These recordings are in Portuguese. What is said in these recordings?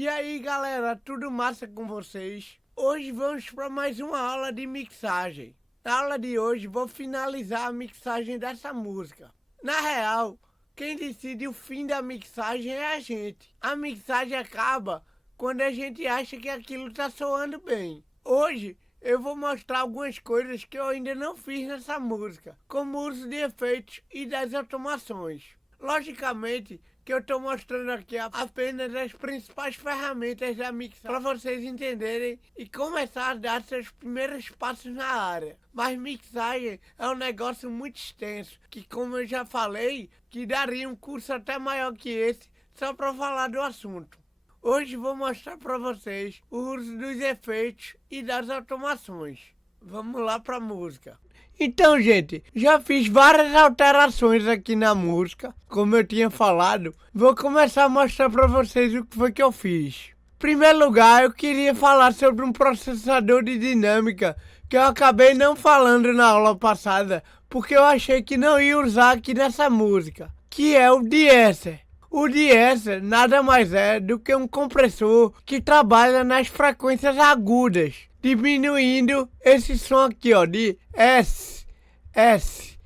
E aí galera, tudo massa com vocês? Hoje vamos para mais uma aula de mixagem. Na aula de hoje vou finalizar a mixagem dessa música. Na real, quem decide o fim da mixagem é a gente. A mixagem acaba quando a gente acha que aquilo tá soando bem. Hoje eu vou mostrar algumas coisas que eu ainda não fiz nessa música, como o uso de efeitos e das automações. Logicamente que eu estou mostrando aqui apenas as principais ferramentas da mixagem para vocês entenderem e começar a dar seus primeiros passos na área. Mas mixagem é um negócio muito extenso, que como eu já falei, que daria um curso até maior que esse só para falar do assunto. Hoje vou mostrar para vocês o uso dos efeitos e das automações. Vamos lá para a música. Então, gente, já fiz várias alterações aqui na música, como eu tinha falado. Vou começar a mostrar para vocês o que foi que eu fiz. Em primeiro lugar, eu queria falar sobre um processador de dinâmica que eu acabei não falando na aula passada, porque eu achei que não ia usar aqui nessa música, que é o de-esser. O de-esser nada mais é do que um compressor que trabalha nas frequências agudas, diminuindo esse som aqui, ó, de S, S,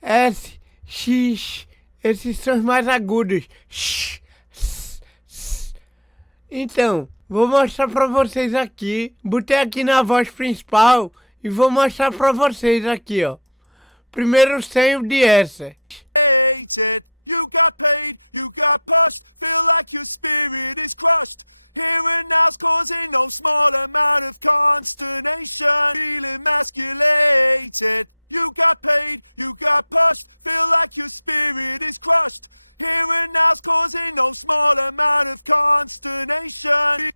S, X, esses sons mais agudos. Sh, s, s. Então, vou mostrar para vocês aqui, botei aqui na voz principal e vou mostrar para vocês aqui, ó. Primeiro sem o de-esser. Causing no small amount of consternation, feeling emasculated. You got paid, you got pushed, feel like your spirit is crushed. Here and now's causing no small amount of consternation.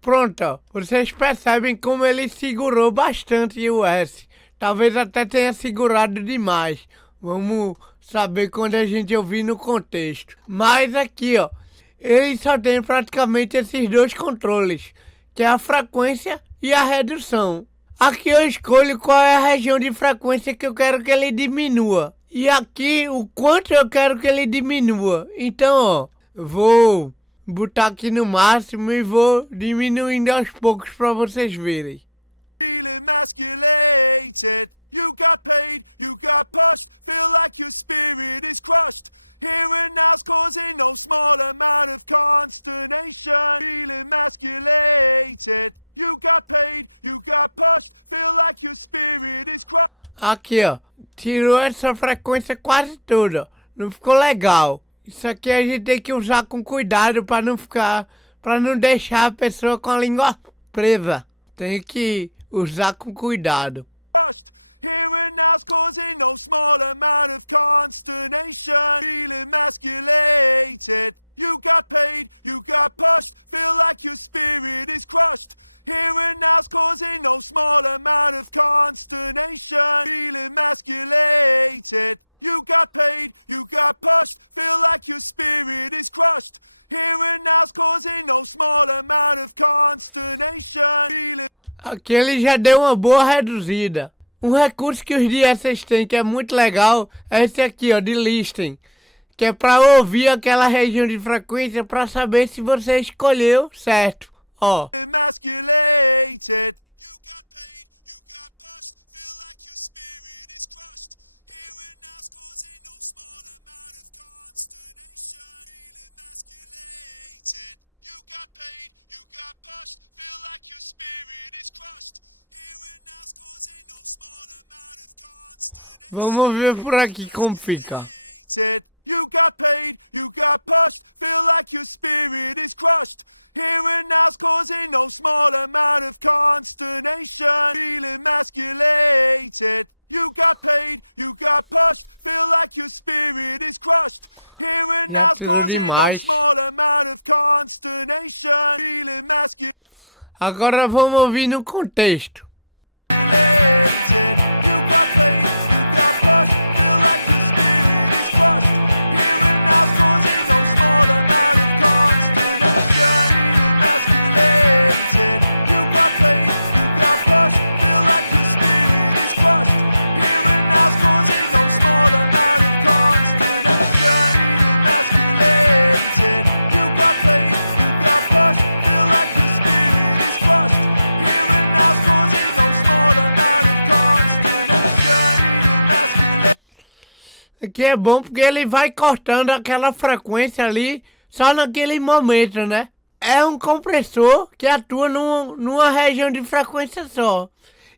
Pronto, vocês percebem como ele segurou bastante o S. Talvez até tenha segurado demais. Vamos saber quando a gente ouvir no contexto. Mas aqui, ó, ele só tem praticamente esses dois controles, que é a frequência e a redução. Aqui eu escolho qual é a região de frequência que eu quero que ele diminua. E aqui o quanto eu quero que ele diminua. Então, ó, vou botar aqui no máximo e vou diminuindo aos poucos para vocês verem. Here and now's causing no small amount of consternation, feel emasculated. You got paid, you got pushed, feel like your spirit is crushed. Aqui, ó, tirou essa frequência quase toda, não ficou legal. Isso aqui a gente tem que usar com cuidado para não deixar a pessoa com a língua presa. Tem que usar com cuidado. You got paid, you got pushed, feel like your spirit is crushed. Here and now's causing no small amount of consternation, feel emasculated. You got paid, you got pushed, feel like your spirit is crushed. Here and now's causing no small amount of consternation. Aqui ele já deu uma boa reduzida. Um recurso que os de-essers têm que é muito legal é esse aqui, ó, de listening, que é para ouvir aquela região de frequência para saber se você escolheu certo, ó. Vamos ver por aqui como fica. Here and now's causing no small amount of consternation, feel emasculated. You got paid, you got pushed, feel like your spirit is crushed. Here and Já now's tirou demais. small amount of consternation, feel emasculated. Agora vamos ouvir no contexto. Que é bom porque ele vai cortando aquela frequência ali só naquele momento, né? É um compressor que atua numa região de frequência só.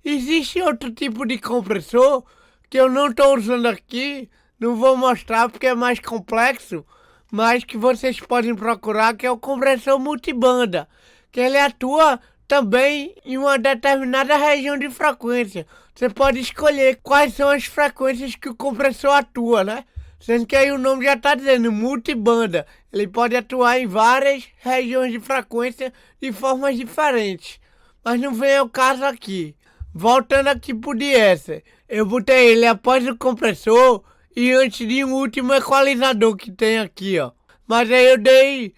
Existe outro tipo de compressor que eu não estou usando aqui, não vou mostrar porque é mais complexo, mas que vocês podem procurar, que é o compressor multibanda, que ele atua também em uma determinada região de frequência. Você pode escolher quais são as frequências que o compressor atua, né? Sendo que aí o nome já está dizendo, multibanda. Ele pode atuar em várias regiões de frequência de formas diferentes. Mas não vem ao caso aqui. Voltando aqui pro DS, eu botei ele após o compressor e antes de um último equalizador que tem aqui, ó. Mas aí eu dei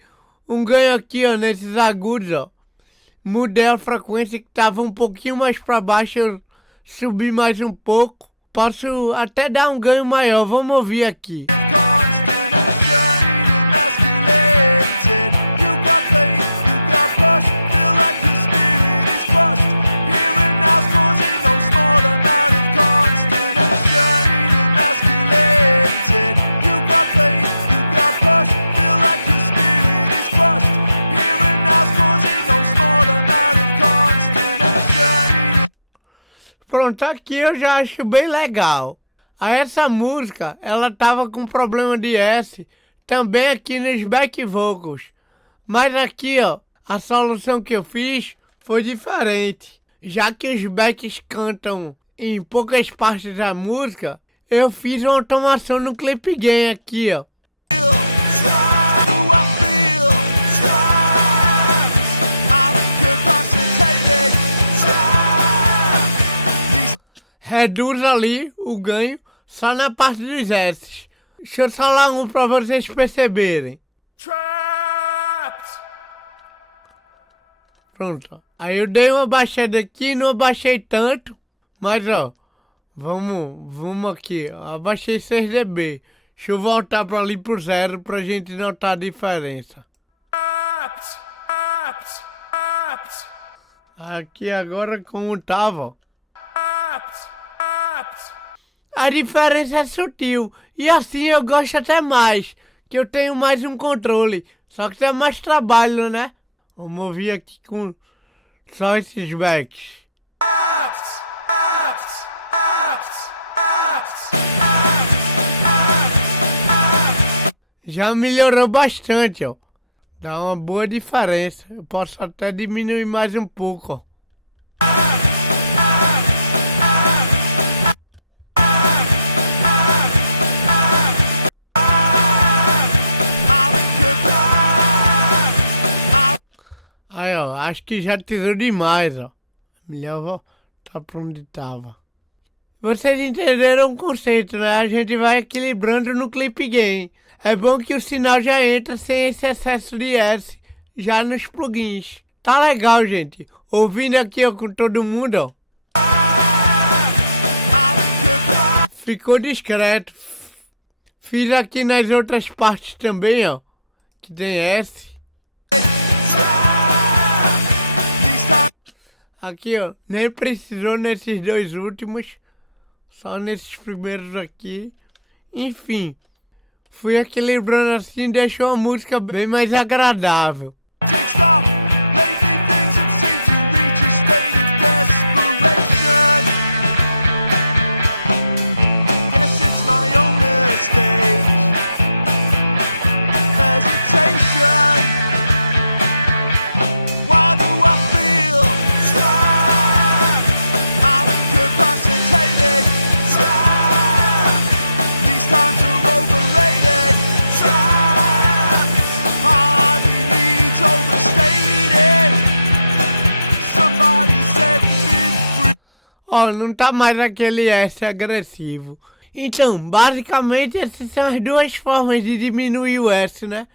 um ganho aqui, ó, nesses agudos, ó. Mudei a frequência que estava um pouquinho mais para baixo, eu subi mais um pouco. Posso até dar um ganho maior, vamos ouvir aqui. Pronto, aqui eu já acho bem legal. Aí essa música, ela tava com problema de S, também aqui nos back vocals. Mas aqui, ó, a solução que eu fiz foi diferente. Já que os backs cantam em poucas partes da música, eu fiz uma automação no clip gain aqui, ó. Reduz ali o ganho só na parte dos S. Deixa eu falar um pra vocês perceberem. Trapped! Pronto. Aí eu dei uma baixada aqui, não abaixei tanto. Mas ó, vamos aqui. Ó, abaixei 6 dB. Deixa eu voltar pra ali pro zero pra gente notar a diferença. Trapped! Trapped! Trapped! Aqui agora como tava, ó. Trapped! A diferença é sutil. E assim eu gosto até mais. Que eu tenho mais um controle. Só que tem mais trabalho, né? Vamos ouvir aqui com só esses backs. Já melhorou bastante, ó. Dá uma boa diferença. Eu posso até diminuir mais um pouco, ó. Aí, ó, acho que já tirou demais, ó. Melhor voltar pra onde tava. Vocês entenderam o conceito, né? A gente vai equilibrando no clip gain. É bom que o sinal já entra sem esse excesso de S já nos plugins. Tá legal, gente. Ouvindo aqui, ó, com todo mundo, ó. Ficou discreto. Fiz aqui nas outras partes também, ó. Que tem S. Aqui, ó, nem precisou nesses dois últimos, só nesses primeiros aqui. Enfim, fui equilibrando assim, deixou a música bem mais agradável. Ó, não tá mais aquele S agressivo. Então, basicamente essas são as duas formas de diminuir o S, né?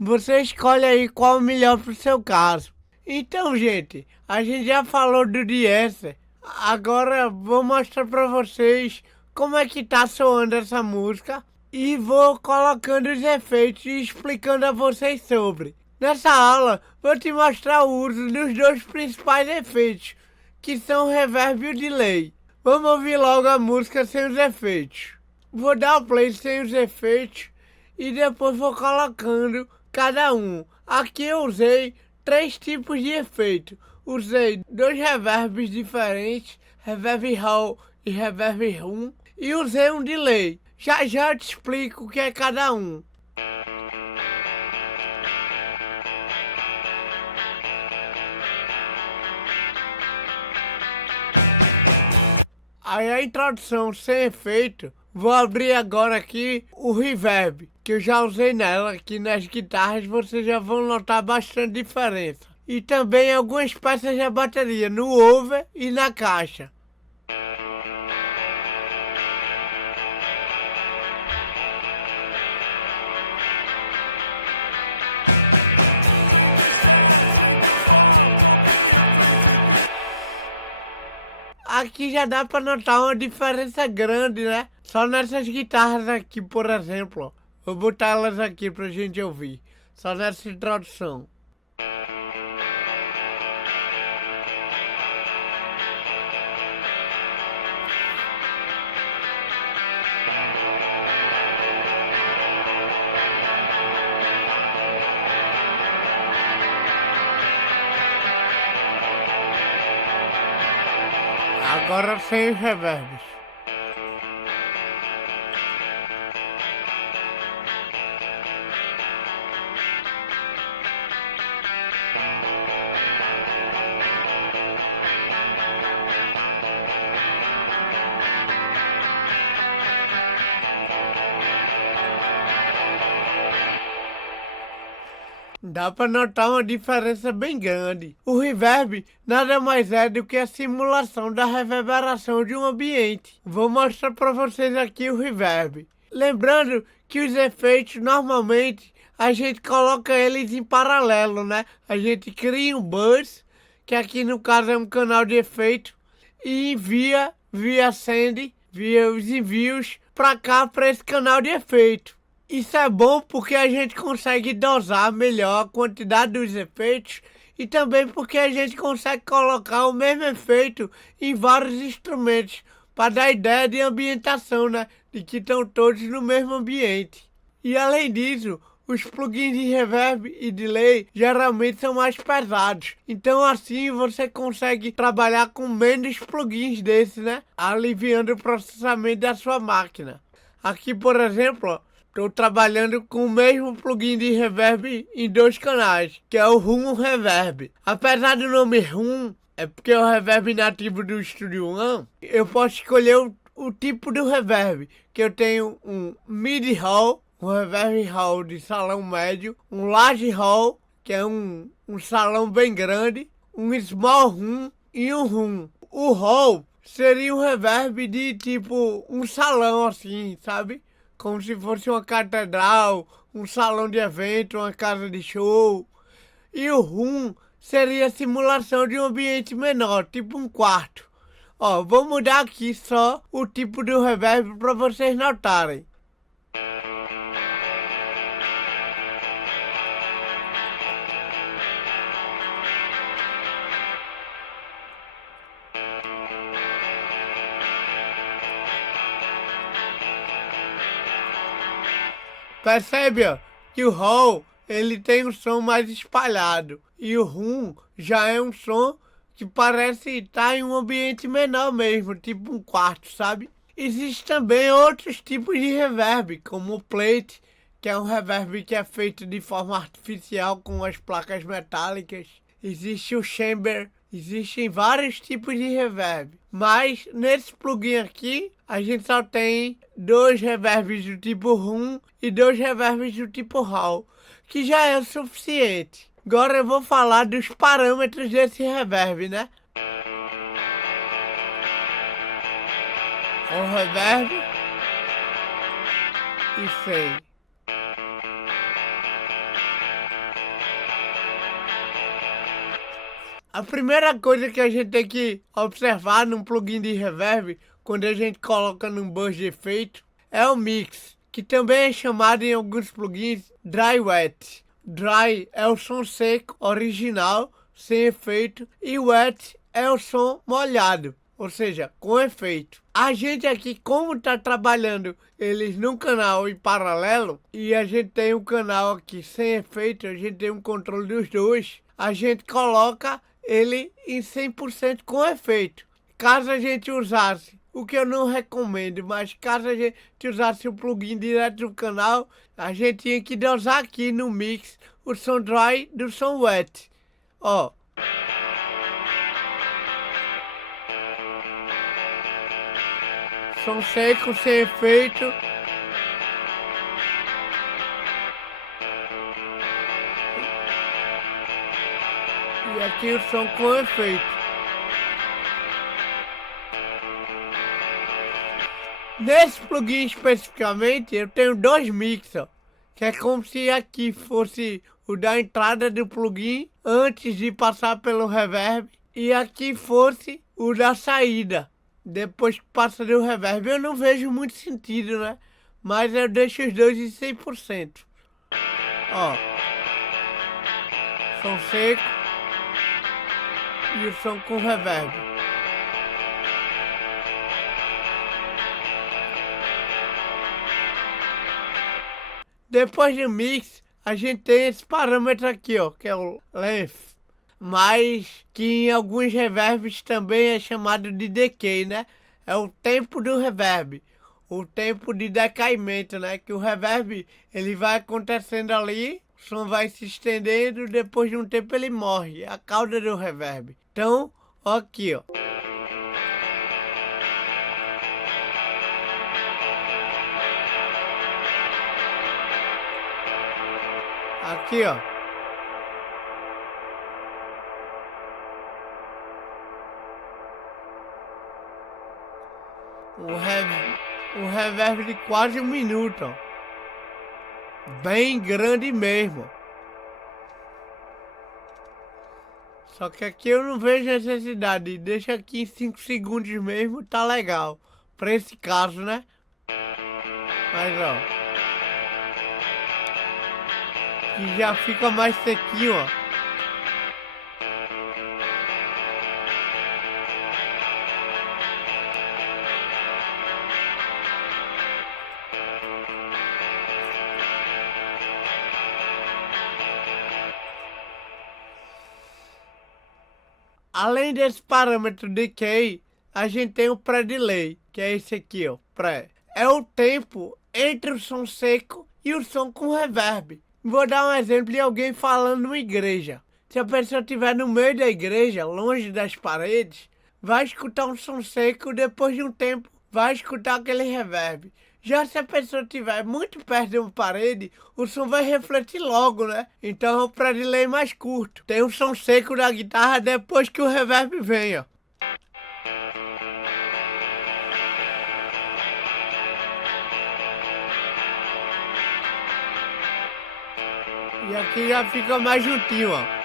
Você escolhe aí qual é o melhor pro seu caso. Então, gente, a gente já falou do DS. Agora vou mostrar pra vocês como é que tá soando essa música. E vou colocando os efeitos e explicando a vocês sobre. Nessa aula, vou te mostrar o uso dos dois principais efeitos, que são o reverb e o delay. Vamos ouvir logo a música sem os efeitos. Vou dar o play sem os efeitos e depois vou colocando cada um. Aqui eu usei 3 tipos de efeito. Usei 2 reverbs diferentes, reverb hall e reverb room, e usei um delay. Já já eu te explico o que é cada um. Aí a introdução sem efeito, vou abrir agora aqui o reverb, que eu já usei nela, aqui nas guitarras vocês já vão notar bastante diferença. E também algumas peças da bateria, no over e na caixa. Aqui já dá para notar uma diferença grande, né? Só nessas guitarras aqui, por exemplo. Ó. Vou botar elas aqui pra gente ouvir. Só nessa introdução. Agora sem os reverbs. Dá para notar uma diferença bem grande. O reverb nada mais é do que a simulação da reverberação de um ambiente. Vou mostrar para vocês aqui o reverb. Lembrando que os efeitos normalmente a gente coloca eles em paralelo, né? A gente cria um bus, que aqui no caso é um canal de efeito, e envia via send, via os envios para cá, para esse canal de efeito. Isso é bom porque a gente consegue dosar melhor a quantidade dos efeitos e também porque a gente consegue colocar o mesmo efeito em vários instrumentos para dar ideia de ambientação, né? De que estão todos no mesmo ambiente. E além disso, os plugins de reverb e delay geralmente são mais pesados. Então assim você consegue trabalhar com menos plugins desses, né? Aliviando o processamento da sua máquina. Aqui, por exemplo, ó, estou trabalhando com o mesmo plugin de reverb em 2 canais, que é o Room Reverb. Apesar do nome Room, é porque é o reverb nativo do Studio One, eu posso escolher o tipo do reverb, que eu tenho um Mid Hall, um reverb hall de salão médio, um Large Hall, que é um salão bem grande, um Small Room e um Room. O Hall seria um reverb de tipo um salão assim, sabe? Como se fosse uma catedral, um salão de evento, uma casa de show. E o room seria a simulação de um ambiente menor, tipo um quarto. Ó, vou mudar aqui só o tipo do reverb para vocês notarem. Percebe, ó, que o hall ele tem um som mais espalhado e o room já é um som que parece estar em um ambiente menor mesmo, tipo um quarto, sabe? Existem também outros tipos de reverb, como o plate, que é um reverb que é feito de forma artificial com as placas metálicas. Existe o chamber, existem vários tipos de reverb. Mas nesse plugin aqui, a gente só tem 2 reverbs do tipo room e 2 reverbs do tipo hall, que já é o suficiente. Agora eu vou falar dos parâmetros desse reverb, né? O reverb e fade. A primeira coisa que a gente tem que observar num plugin de reverb, quando a gente coloca num bus de efeito, é o mix, que também é chamado em alguns plugins dry wet. Dry é o som seco, original, sem efeito, e wet é o som molhado, ou seja, com efeito. A gente aqui, como tá trabalhando eles num canal em paralelo, e a gente tem um canal aqui sem efeito, a gente tem um controle dos dois, a gente coloca ele em 100% com efeito. Caso a gente usasse, o que eu não recomendo, mas caso a gente usasse o plugin direto do canal, a gente tinha que dosar aqui no mix o som dry do som wet. Ó. Som seco, sem efeito. E aqui o som com efeito. Nesse plugin especificamente, eu tenho dois mixers, que é como se aqui fosse o da entrada do plugin antes de passar pelo reverb, e aqui fosse o da saída, depois que passa do reverb. Eu não vejo muito sentido, né? Mas eu deixo os dois em 100%. Ó. Som seco e o som com reverb. Depois do mix, a gente tem esse parâmetro aqui, ó, que é o length, mas que em alguns reverbs também é chamado de decay, né? É o tempo do reverb, o tempo de decaimento, né? Que o reverb, ele vai acontecendo ali, o som vai se estendendo, depois de um tempo ele morre, é a cauda do reverb. Então, ó aqui, ó. Aqui, ó. Um reverb de quase 1 minuto, ó. Bem grande mesmo. Só que aqui eu não vejo necessidade. Deixa aqui em 5 segundos mesmo, tá legal. Pra esse caso, né? Mas, ó. Que já fica mais sequinho, ó. Além desse parâmetro decay, a gente tem o pré-delay, que é esse aqui, ó, pré. É o tempo entre o som seco e o som com reverb. Vou dar um exemplo de alguém falando numa igreja. Se a pessoa estiver no meio da igreja, longe das paredes, vai escutar um som seco, depois de um tempo vai escutar aquele reverb. Já se a pessoa estiver muito perto de uma parede, o som vai refletir logo, né? Então é um pré-delay mais curto. Tem um som seco da guitarra depois que o reverb vem, ó. E aqui já fica mais juntinho, ó.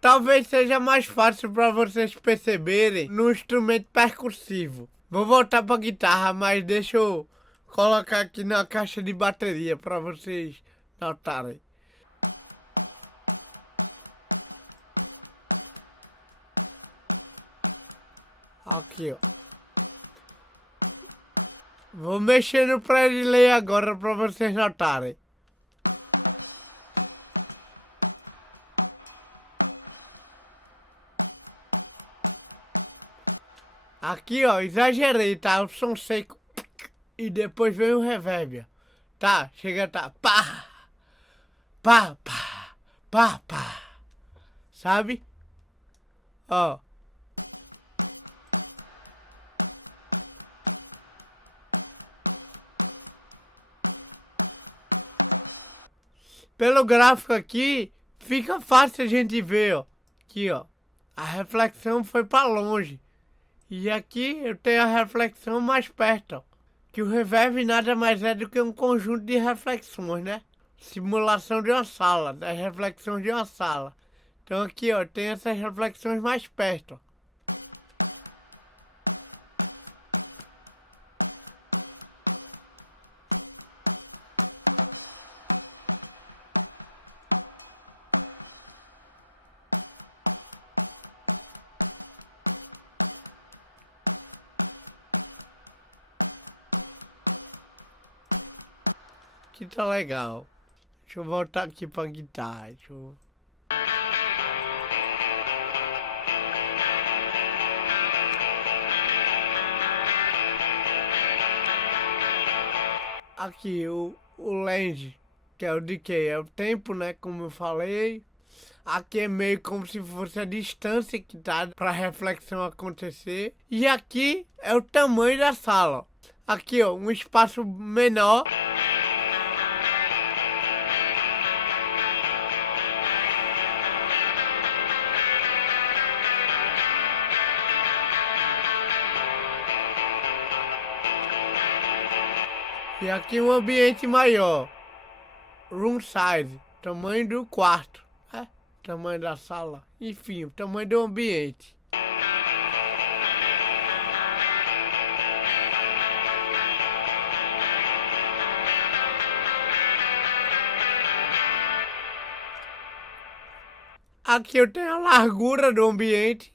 Talvez seja mais fácil para vocês perceberem no instrumento percussivo. Vou voltar para a guitarra, mas deixa eu colocar aqui na caixa de bateria para vocês notarem. Aqui, ó. Vou mexer no pré-delay agora para vocês notarem. Aqui, ó, exagerei, tá? O som seco. E depois vem o reverb. Tá, chega, tá. Pá! Pá, pá! Pá, pá! Sabe? Ó. Pelo gráfico aqui, fica fácil a gente ver, ó. Aqui, ó. A reflexão foi para longe. E aqui eu tenho a reflexão mais perto, ó. Que o reverb nada mais é do que um conjunto de reflexões, né? Simulação de uma sala, das reflexões de uma sala. Então aqui, ó, tem essas reflexões mais perto, ó. aqui tá legal. Deixa eu voltar aqui pra guitarra. Aqui o land, que é o decay, é o tempo, né? Como eu falei. Aqui é meio como se fosse a distância que tá para a reflexão acontecer. E aqui é o tamanho da sala. Aqui, ó, um espaço menor. E aqui um ambiente maior. Room size, tamanho do quarto. Tamanho da sala, enfim, o tamanho do ambiente. Aqui eu tenho a largura do ambiente.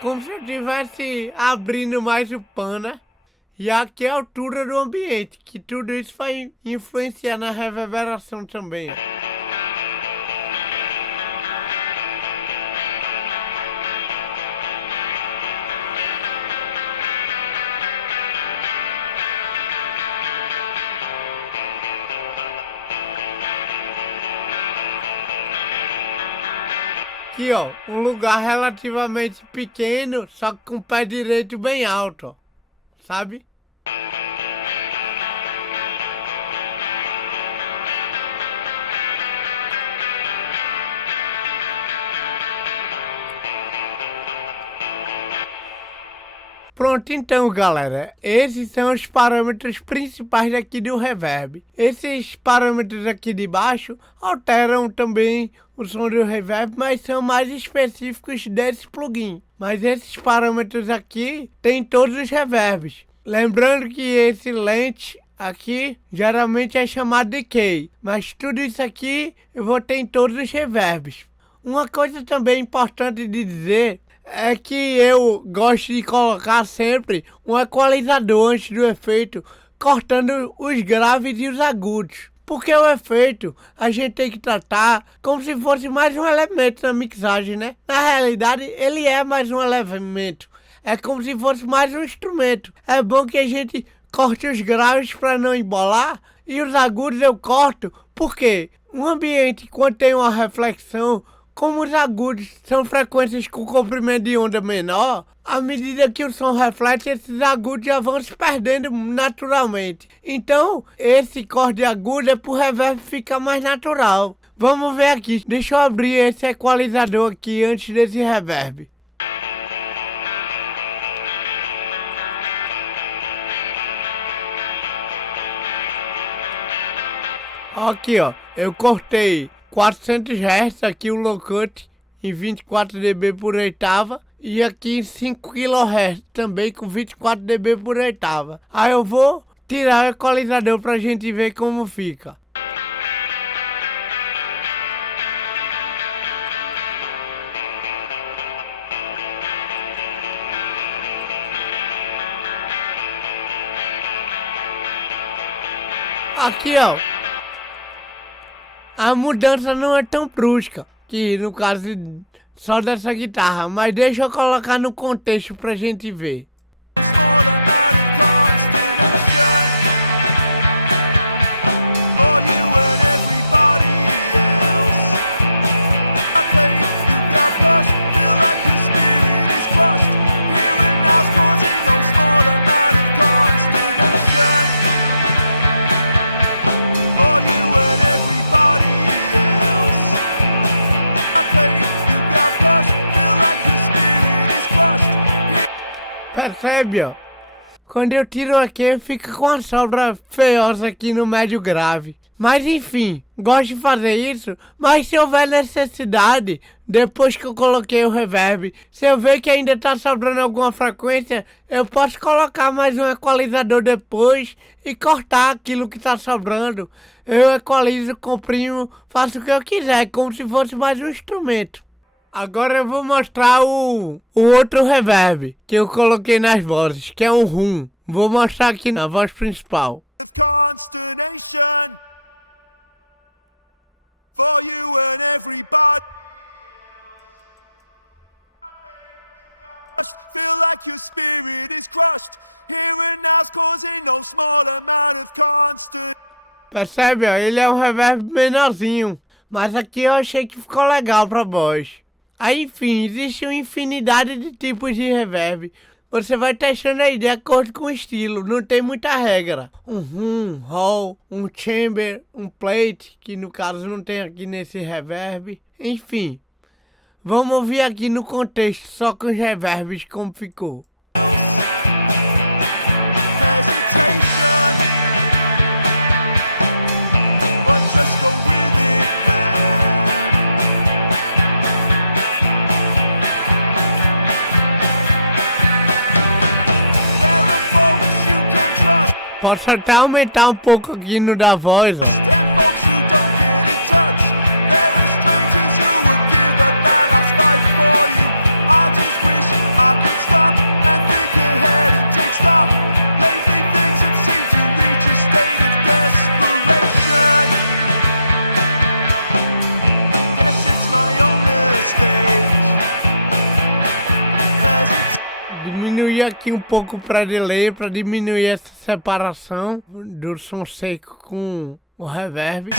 Como se eu estivesse abrindo mais o pano, né? E aqui é a altura do ambiente, que tudo isso vai influenciar na reverberação também. Aqui, ó, um lugar relativamente pequeno, só que com o pé direito bem alto, ó, sabe? Pronto, então, galera, esses são os parâmetros principais daqui do reverb. Esses parâmetros aqui de baixo alteram também o som do reverb, mas são mais específicos desse plugin. Mas esses parâmetros aqui tem todos os reverbs. Lembrando que esse lente aqui geralmente é chamado de decay, mas tudo isso aqui eu vou ter em todos os reverbs. Uma coisa também importante de dizer é que eu gosto de colocar sempre um equalizador antes do efeito, cortando os graves e os agudos. Porque o efeito a gente tem que tratar como se fosse mais um elemento na mixagem, né? Na realidade, ele é mais um elemento. É como se fosse mais um instrumento. É bom que a gente corte os graves para não embolar e os agudos eu corto. Porque um ambiente, quando tem uma reflexão, como os agudos são frequências com comprimento de onda menor, à medida que o som reflete, esses agudos já vão se perdendo naturalmente. Então, esse corte agudo é para o reverb ficar mais natural. Vamos ver aqui, deixa eu abrir esse equalizador aqui antes desse reverb. Aqui, ó, eu cortei 400 Hz aqui o low cut em 24 dB por oitava e aqui em 5 kHz também com 24 dB por oitava. Aí eu vou tirar o equalizador pra gente ver como fica. Aqui, ó. A mudança não é tão brusca, que no caso só dessa guitarra, mas deixa eu colocar no contexto pra gente ver. Percebe, ó? Quando eu tiro aqui, fica com a sobra feiosa aqui no médio grave. Mas enfim, gosto de fazer isso, mas se houver necessidade, depois que eu coloquei o reverb, se eu ver que ainda tá sobrando alguma frequência, eu posso colocar mais um equalizador depois e cortar aquilo que tá sobrando. Eu equalizo, comprimo, faço o que eu quiser, como se fosse mais um instrumento. Agora eu vou mostrar o outro reverb que eu coloquei nas vozes, que é um room. Vou mostrar aqui na voz principal. Consternation for you and everybody. Feel like your spirit is crushed. Here and now's causing no small amount of constant. Percebe, ó? Ele é um reverb menorzinho. Mas aqui eu achei que ficou legal pra voz. Aí, enfim, existe uma infinidade de tipos de reverb. Você vai testando aí de acordo com o estilo, não tem muita regra. Um room, hall, um chamber, um plate, que no caso não tem aqui nesse reverb. Enfim, vamos ouvir aqui no contexto, só com os reverbs como ficou. Posso até aumentar um pouco aqui no da voz, ó. Diminuir aqui um pouco para delay, para diminuir essa separação do som seco com o reverb.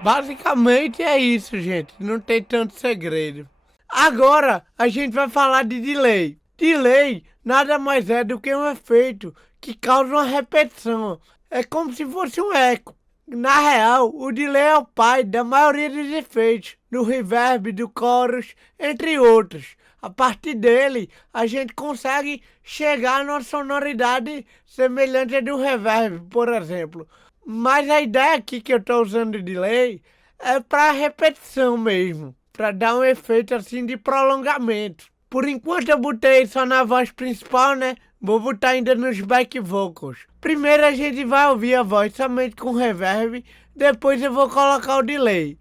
Basicamente é isso, gente. Não tem tanto segredo. Agora a gente vai falar de delay. Delay nada mais é do que um efeito que causa uma repetição. É como se fosse um eco. Na real, o delay é o pai da maioria dos efeitos, do reverb, do chorus, entre outros. A partir dele, a gente consegue chegar numa sonoridade semelhante à do reverb, por exemplo. Mas a ideia aqui que eu estou usando de delay é para repetição mesmo, para dar um efeito assim de prolongamento. Por enquanto eu botei só na voz principal, né? Vou botar ainda nos back vocals. Primeiro a gente vai ouvir a voz somente com reverb, depois eu vou colocar o delay.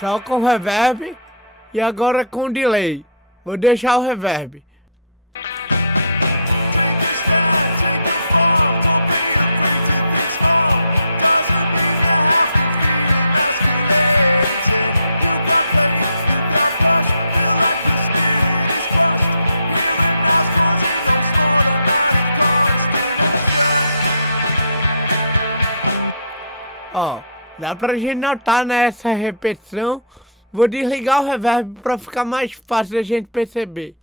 Só com reverb e agora com delay. Vou deixar o reverb. Ó, dá pra gente notar nessa repetição. Vou desligar o reverb pra ficar mais fácil a gente perceber.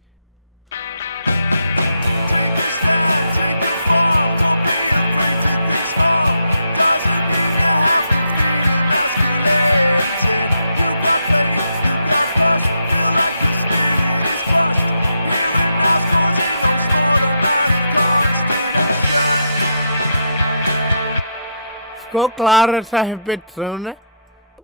Ficou claro essa repetição, né?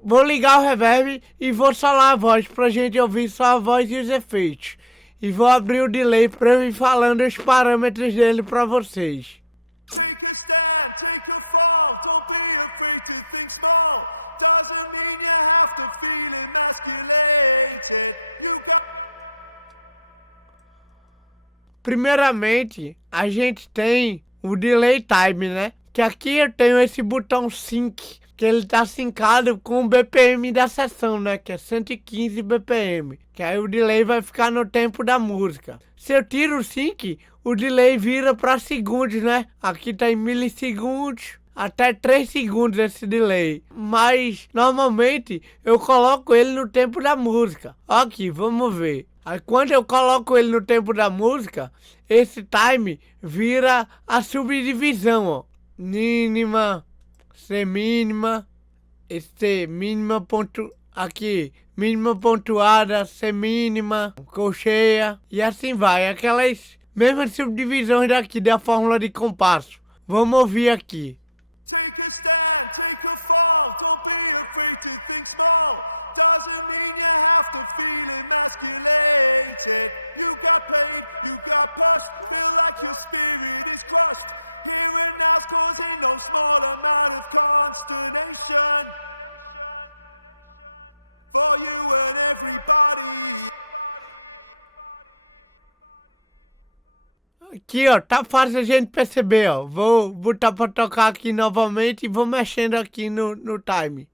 Vou ligar o reverb e vou solar a voz pra gente ouvir só a voz e os efeitos. E vou abrir o delay pra eu ir falando os parâmetros dele pra vocês. Take a stand, take a fall. Don't be afraid to think small. Doesn't mean you have to feel emasculated. You got Primeiramente, a gente tem o delay time, né? Que aqui eu tenho esse botão sync, que que ele tá sincado com o BPM da sessão, né? Que é 115 BPM. Que aí o delay vai ficar no tempo da música. Se eu tiro o sync, o delay vira para segundos, né? Aqui tá em milissegundos. Até 3 segundos esse delay. Mas normalmente eu coloco ele no tempo da música. Aqui, vamos ver. Aí quando eu coloco ele no tempo da música, esse time vira a subdivisão, ó. Mínima, semínima, C mínima ponto aqui, mínima pontuada, semínima, colcheia e assim vai. Aquelas mesmas subdivisões daqui da fórmula de compasso. Vamos ouvir aqui. Take a stand, take a fall, don't be afraid to be strong. Doesn't mean you have to feel emasculated. You got pain, you got past, feel like your spirit is crushed. Here and now causing no small amount of consternation. For you and everybody. Aqui, ó, tá fácil a gente perceber, ó. Vou botar pra tocar aqui novamente e vou mexendo aqui no time.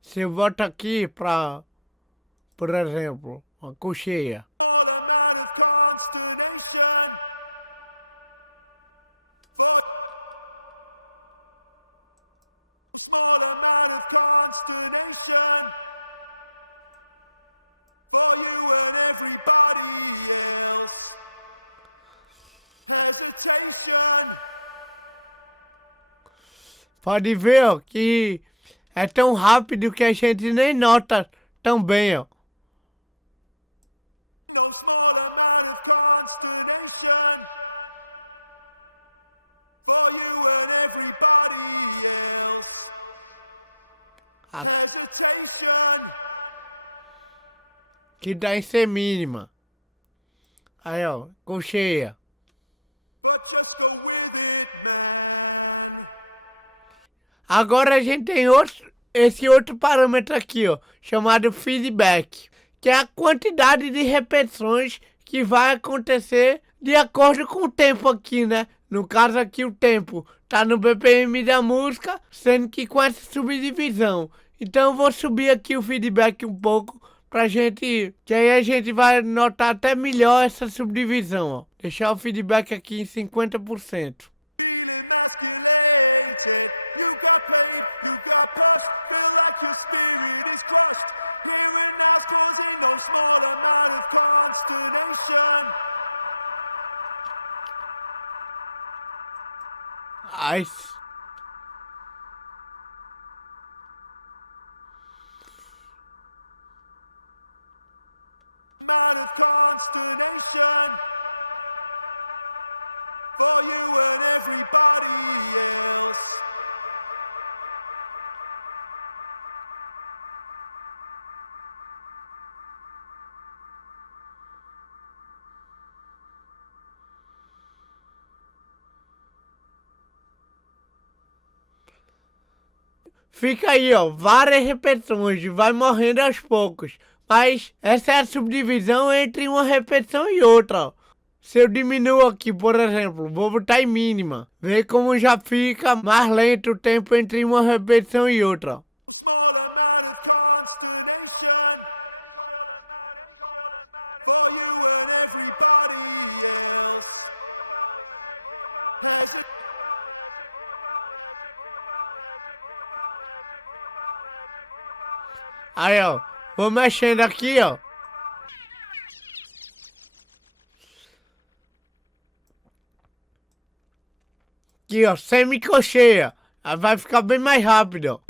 Se eu boto aqui pra, por exemplo, uma colcheia. Small amount of consternation for you and everybody else. Hesitation. Pode ver, ó, que é tão rápido que a gente nem nota tão bem, ó. No small amount of consternation for you and everybody else. A- Hesitation. Que dá em C mínima. Aí, ó, colcheia. But just go with it, man. Agora a gente tem esse outro parâmetro aqui, ó, chamado feedback, que é a quantidade de repetições que vai acontecer de acordo com o tempo aqui, né? No caso aqui o tempo tá no BPM da música, sendo que com essa subdivisão. Então eu vou subir aqui o feedback um pouco pra gente, que aí a gente vai notar até melhor essa subdivisão, ó. Deixar o feedback aqui em 50%. Ice. Fica aí, ó, várias repetições, vai morrendo aos poucos. Mas essa é a subdivisão entre uma repetição e outra, ó. Se eu diminuo aqui, por exemplo, vou botar em mínima. Vê como já fica mais lento o tempo entre uma repetição e outra, ó. Aí, ó, vou mexendo aqui, ó. Aqui, ó, semicolcheia. Aí vai ficar bem mais rápido, ó.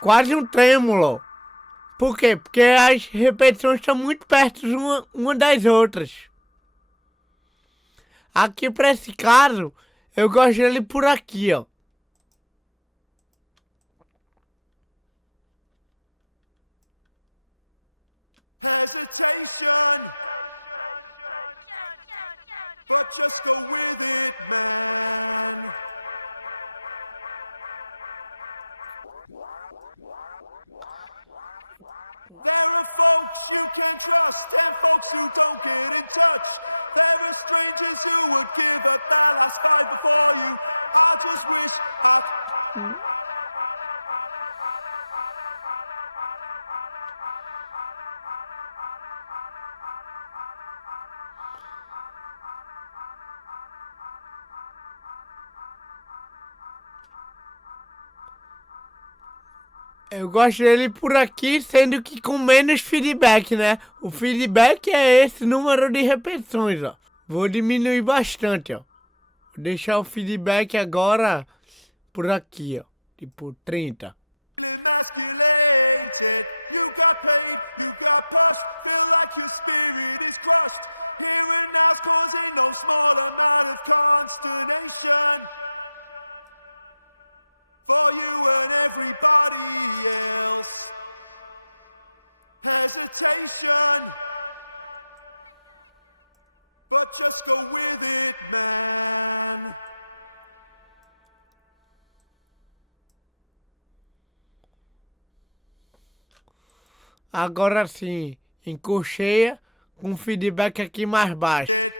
Quase um trêmulo. Por quê? Porque as repetições estão muito perto uma das outras. Aqui para esse caso, eu gosto dele por aqui, ó. you would give up that I started for you. I just wish I Eu gosto dele por aqui, sendo que com menos feedback, né? O feedback é esse número de repetições, ó. Vou diminuir bastante, ó. Vou deixar o feedback agora por aqui, ó. Tipo 30. Agora sim, encocheia com feedback aqui mais baixo.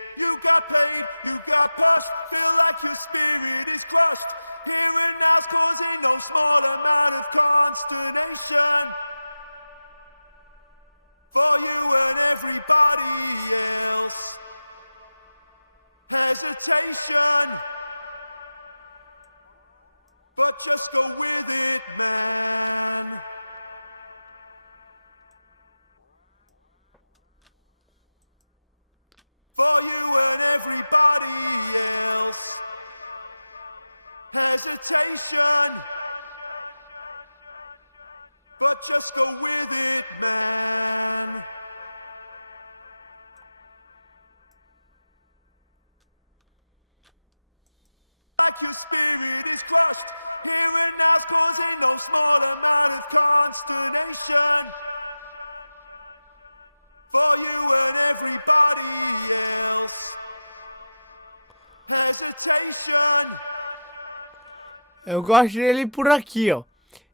Eu gosto dele por aqui, ó.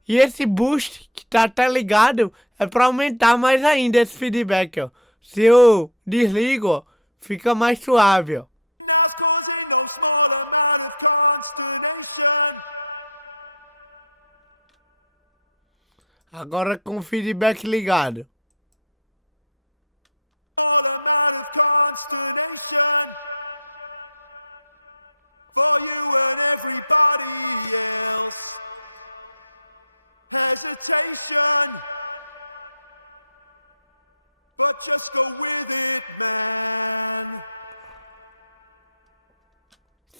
E esse boost que tá ligado é pra aumentar mais ainda esse feedback, ó. Se eu desligo, ó, fica mais suave, ó. Agora com o feedback ligado.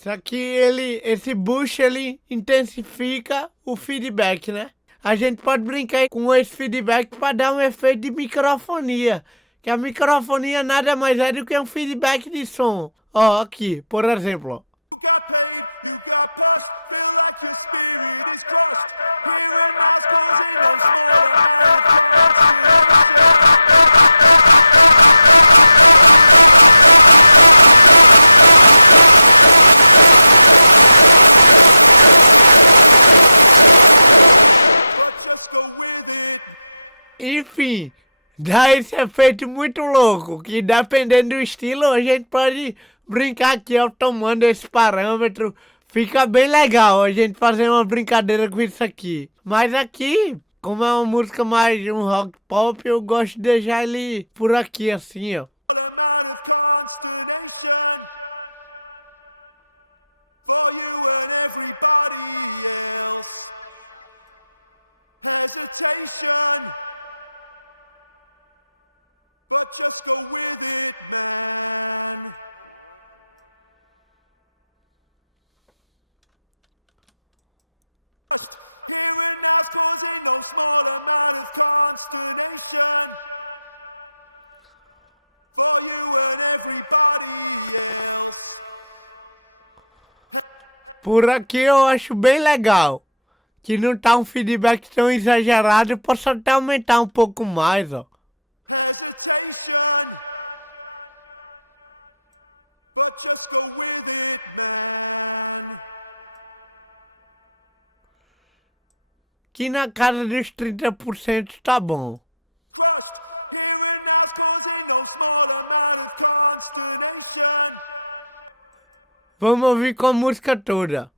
Isso aqui, esse boost, ele intensifica o feedback, né? A gente pode brincar com esse feedback para dar um efeito de microfonia. Que a microfonia nada mais é do que um feedback de som. Ó, aqui, por exemplo, ó. Enfim, dá esse efeito muito louco, que dependendo do estilo, a gente pode brincar aqui, ó, tomando esse parâmetro. Fica bem legal a gente fazer uma brincadeira com isso aqui. Mas aqui, como é uma música mais um rock pop, eu gosto de deixar ele por aqui assim, ó. Por aqui eu acho bem legal, que não tá um feedback tão exagerado, posso até aumentar um pouco mais, ó. Que na casa dos 30% tá bom. Vamos ouvir com a música toda.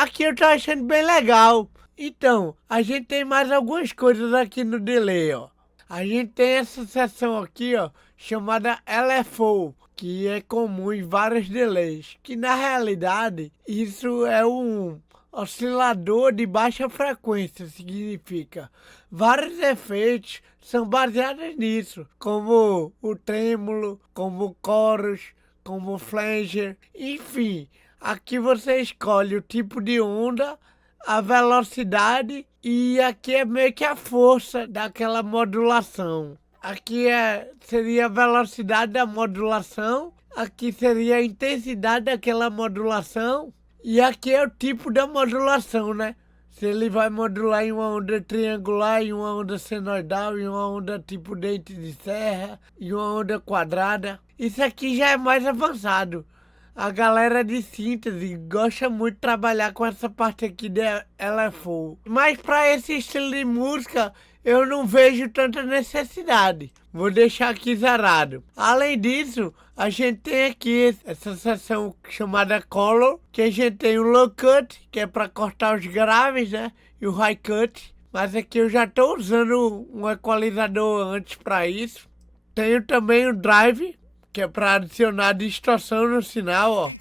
Aqui eu tô achando bem legal. Então, a gente tem mais algumas coisas aqui no delay, ó. A gente tem essa seção aqui, ó, chamada LFO, que é comum em vários delays, que na realidade isso é um oscilador de baixa frequência, significa. Vários efeitos são baseados nisso, como o trêmulo, como o chorus, como o flanger, enfim. Aqui você escolhe o tipo de onda, a velocidade e aqui é meio que a força daquela modulação. Aqui seria a velocidade da modulação, aqui seria a intensidade daquela modulação e aqui é o tipo da modulação, né? Se ele vai modular em uma onda triangular, em uma onda senoidal, em uma onda tipo dente de serra, em uma onda quadrada. Isso aqui já é mais avançado. A galera de síntese gosta muito de trabalhar com essa parte aqui de LFO. Mas para esse estilo de música, eu não vejo tanta necessidade. Vou deixar aqui zerado. Além disso, a gente tem aqui essa seção chamada Color, que a gente tem o Low Cut, que é para cortar os graves, né? E o High Cut. Mas aqui eu já estou usando um equalizador antes para isso. Tenho também o Drive, que é para adicionar distorção no sinal, ó.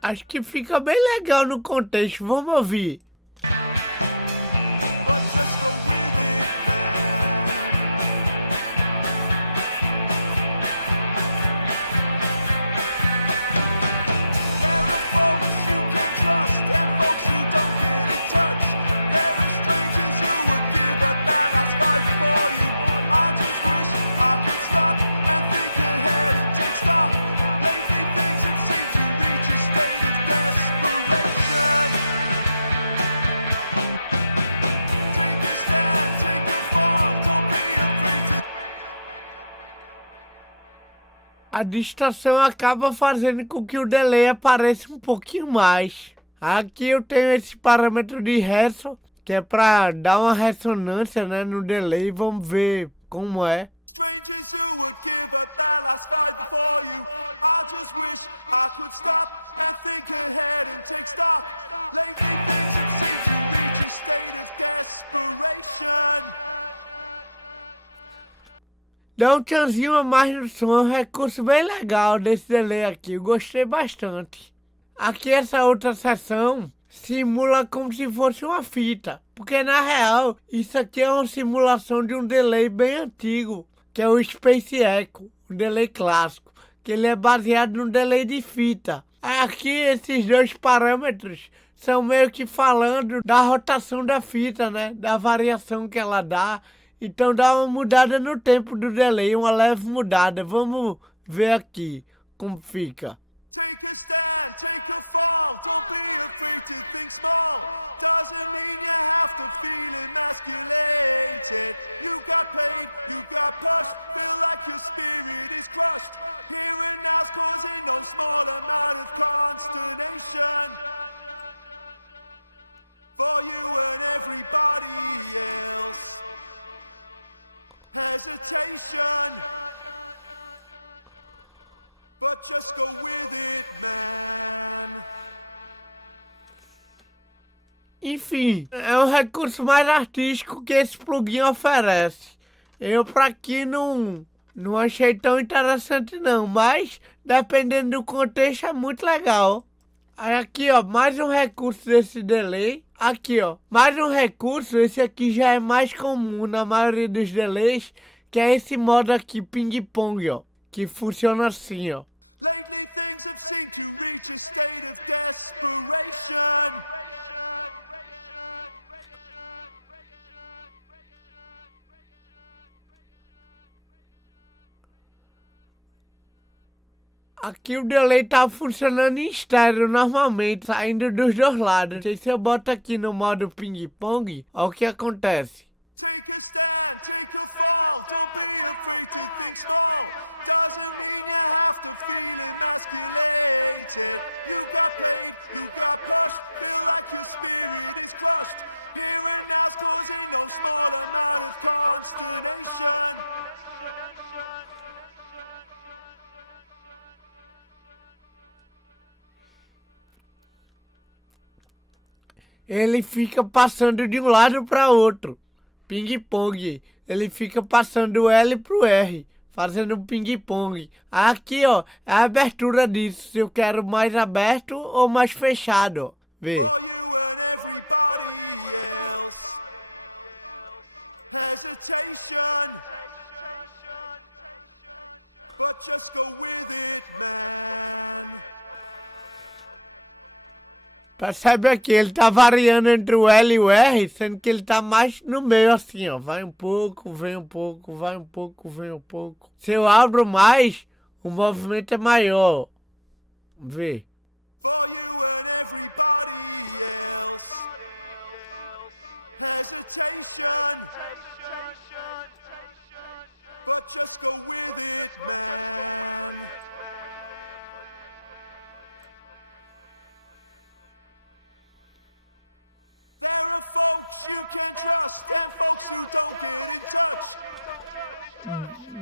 Acho que fica bem legal no contexto, vamos ouvir. A distorção acaba fazendo com que o delay apareça um pouquinho mais. Aqui eu tenho esse parâmetro de resso, que é para dar uma ressonância, né, no delay. Vamos ver como é. Dá um tchanzinho a mais no som, é um recurso bem legal desse delay aqui, eu gostei bastante. Aqui essa outra seção simula como se fosse uma fita, porque na real isso aqui é uma simulação de um delay bem antigo, que é o Space Echo, um delay clássico, que ele é baseado num delay de fita. Aqui esses dois parâmetros são meio que falando da rotação da fita, né, da variação que ela dá. Então dá uma mudada no tempo do delay, uma leve mudada. Vamos ver aqui como fica. Enfim, é um recurso mais artístico que esse plugin oferece. Eu pra aqui não achei tão interessante não, mas dependendo do contexto é muito legal. Aí aqui ó, mais um recurso desse delay. Aqui ó, mais um recurso, esse aqui já é mais comum na maioria dos delays, que é esse modo aqui, ping-pong ó, que funciona assim ó. Aqui o delay tá funcionando em estéreo normalmente, saindo dos dois lados. E se eu boto aqui no modo ping-pong, olha o que acontece. Ele fica passando de um lado para outro. Ping-pong. Ele fica passando do L pro R, fazendo um ping-pong. Aqui, ó, é a abertura disso. Se eu quero mais aberto ou mais fechado, ó. Vê. Percebe aqui, ele tá variando entre o L e o R, sendo que ele tá mais no meio assim, ó. Vai um pouco, vem um pouco, vai um pouco, vem um pouco. Se eu abro mais, o movimento é maior. Vê.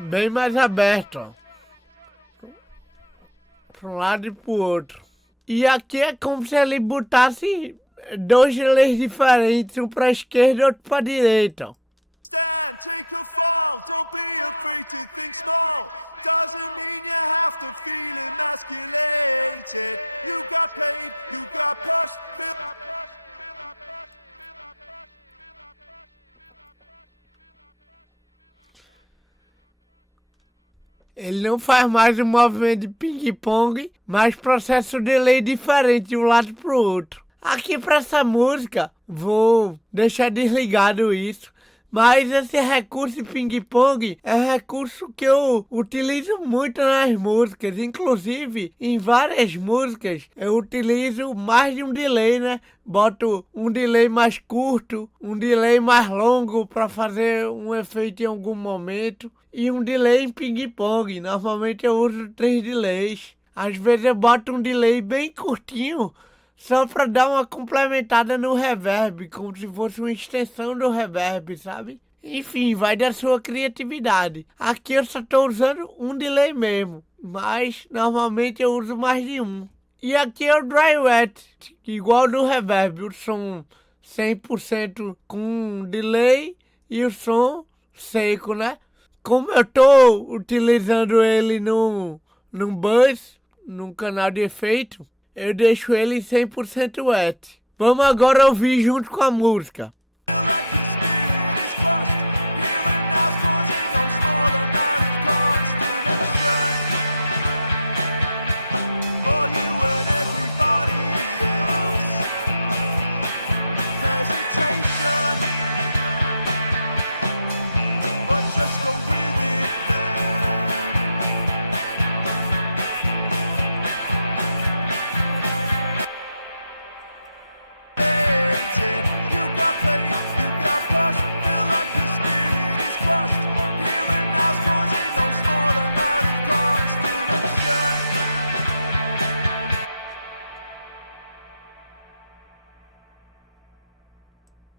Bem mais aberto, ó. Para um lado e pro outro. E aqui é como se ele botasse dois delays diferentes, um para esquerda e outro para direita, ó. Ele não faz mais um movimento de ping-pong, mas processa o delay diferente de um lado para o outro. Aqui para essa música, vou deixar desligado isso, mas esse recurso de ping-pong é um recurso que eu utilizo muito nas músicas, inclusive em várias músicas eu utilizo mais de um delay, né? Boto um delay mais curto, um delay mais longo para fazer um efeito em algum momento e um delay em ping-pong. Normalmente eu uso 3 delays. Às vezes eu boto um delay bem curtinho só para dar uma complementada no reverb, como se fosse uma extensão do reverb, sabe? Enfim, vai da sua criatividade. Aqui eu só estou usando um delay mesmo, mas normalmente eu uso mais de um. E aqui é o dry wet, igual no reverb, o som 100% com delay e o som seco, né? Como eu estou utilizando ele num buzz, num canal de efeito, eu deixo ele em 100% wet. Vamos agora ouvir junto com a música.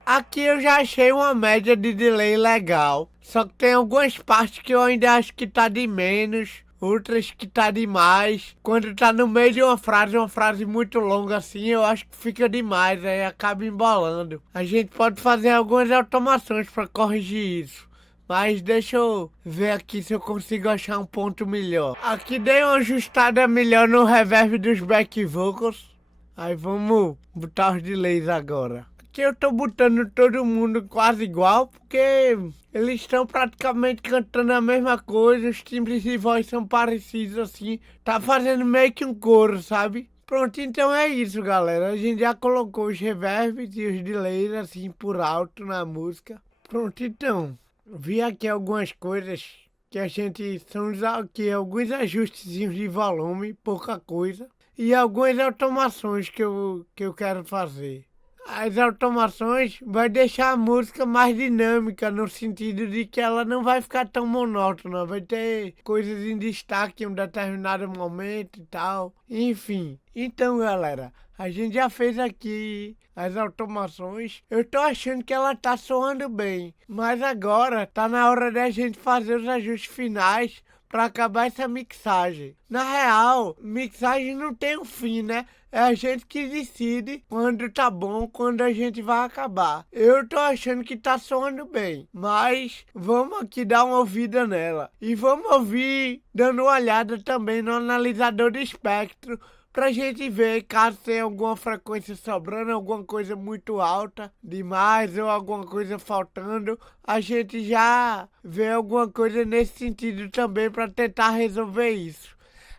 Aqui eu já achei uma média de delay legal, só que tem algumas partes que eu ainda acho que tá de menos, outras que tá demais. Quando tá no meio de uma frase muito longa assim, eu acho que fica demais, aí acaba embolando. A gente pode fazer algumas automações para corrigir isso. Mas deixa eu ver aqui se eu consigo achar um ponto melhor. Aqui dei uma ajustada melhor no reverb dos back vocals. Aí vamos botar os delays agora. Aqui eu tô botando todo mundo quase igual, porque eles estão praticamente cantando a mesma coisa, os timbres de voz são parecidos assim. Tá fazendo meio que um coro, sabe? Pronto, então é isso, galera. A gente já colocou os reverbs e os delays assim por alto na música. Pronto, então. Vi aqui algumas coisas que a gente são aqui alguns ajustezinhos de volume, pouca coisa, e algumas automações que eu quero fazer. As automações vai deixar a música mais dinâmica, no sentido de que ela não vai ficar tão monótona, vai ter coisas em destaque em um determinado momento e tal. Enfim, então galera, a gente já fez aqui as automações. Eu tô achando que ela tá soando bem, mas agora tá na hora da gente fazer os ajustes finais para acabar essa mixagem. Na real, mixagem não tem um fim, né? É a gente que decide quando tá bom, quando a gente vai acabar. Eu tô achando que tá soando bem, mas vamos aqui dar uma ouvida nela. E vamos ouvir dando uma olhada também no analisador de espectro, pra gente ver caso tenha alguma frequência sobrando, alguma coisa muito alta demais ou alguma coisa faltando, a gente já vê alguma coisa nesse sentido também para tentar resolver isso.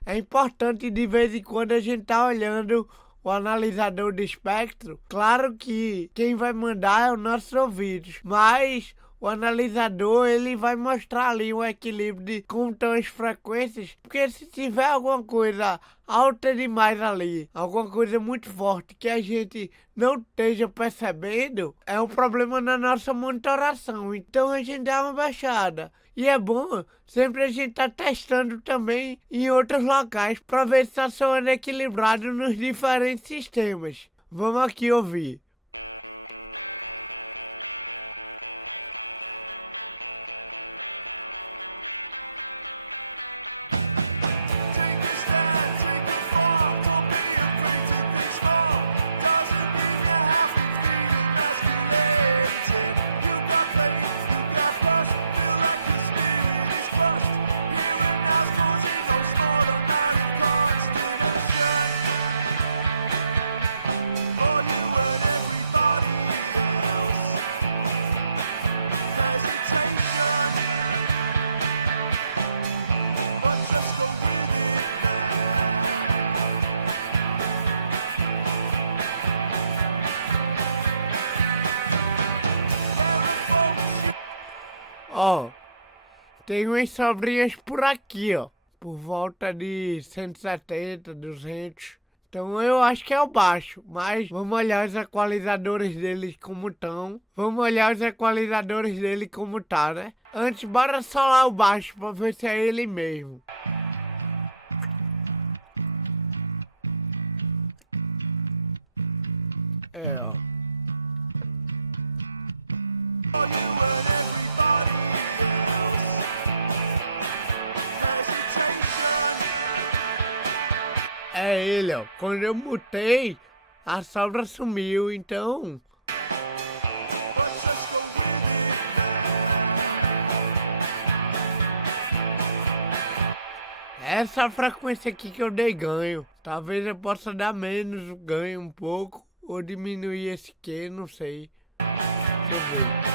É importante de vez em quando a gente tá olhando o analisador de espectro. Claro que quem vai mandar é os nossos ouvidos, mas o analisador ele vai mostrar ali um equilíbrio de como estão as frequências, porque se tiver alguma coisa alta demais ali, alguma coisa muito forte que a gente não esteja percebendo, é um problema na nossa monitoração, então a gente dá uma baixada. E é bom sempre a gente tá testando também em outros locais para ver se está soando equilibrado nos diferentes sistemas. Vamos aqui ouvir. Ó, tem umas sobrinhas por aqui, ó. Por volta de 170, 200. Então eu acho que é o baixo. Mas vamos olhar os equalizadores deles como estão. Vamos olhar os equalizadores dele como tá, né? Antes, bora solar o baixo pra ver se é ele mesmo. É, ó. É ele, ó. Quando eu mutei, a sobra sumiu, então... Essa frequência aqui que eu dei ganho. Talvez eu possa dar menos ganho um pouco, ou diminuir esse Q, não sei. Deixa eu ver.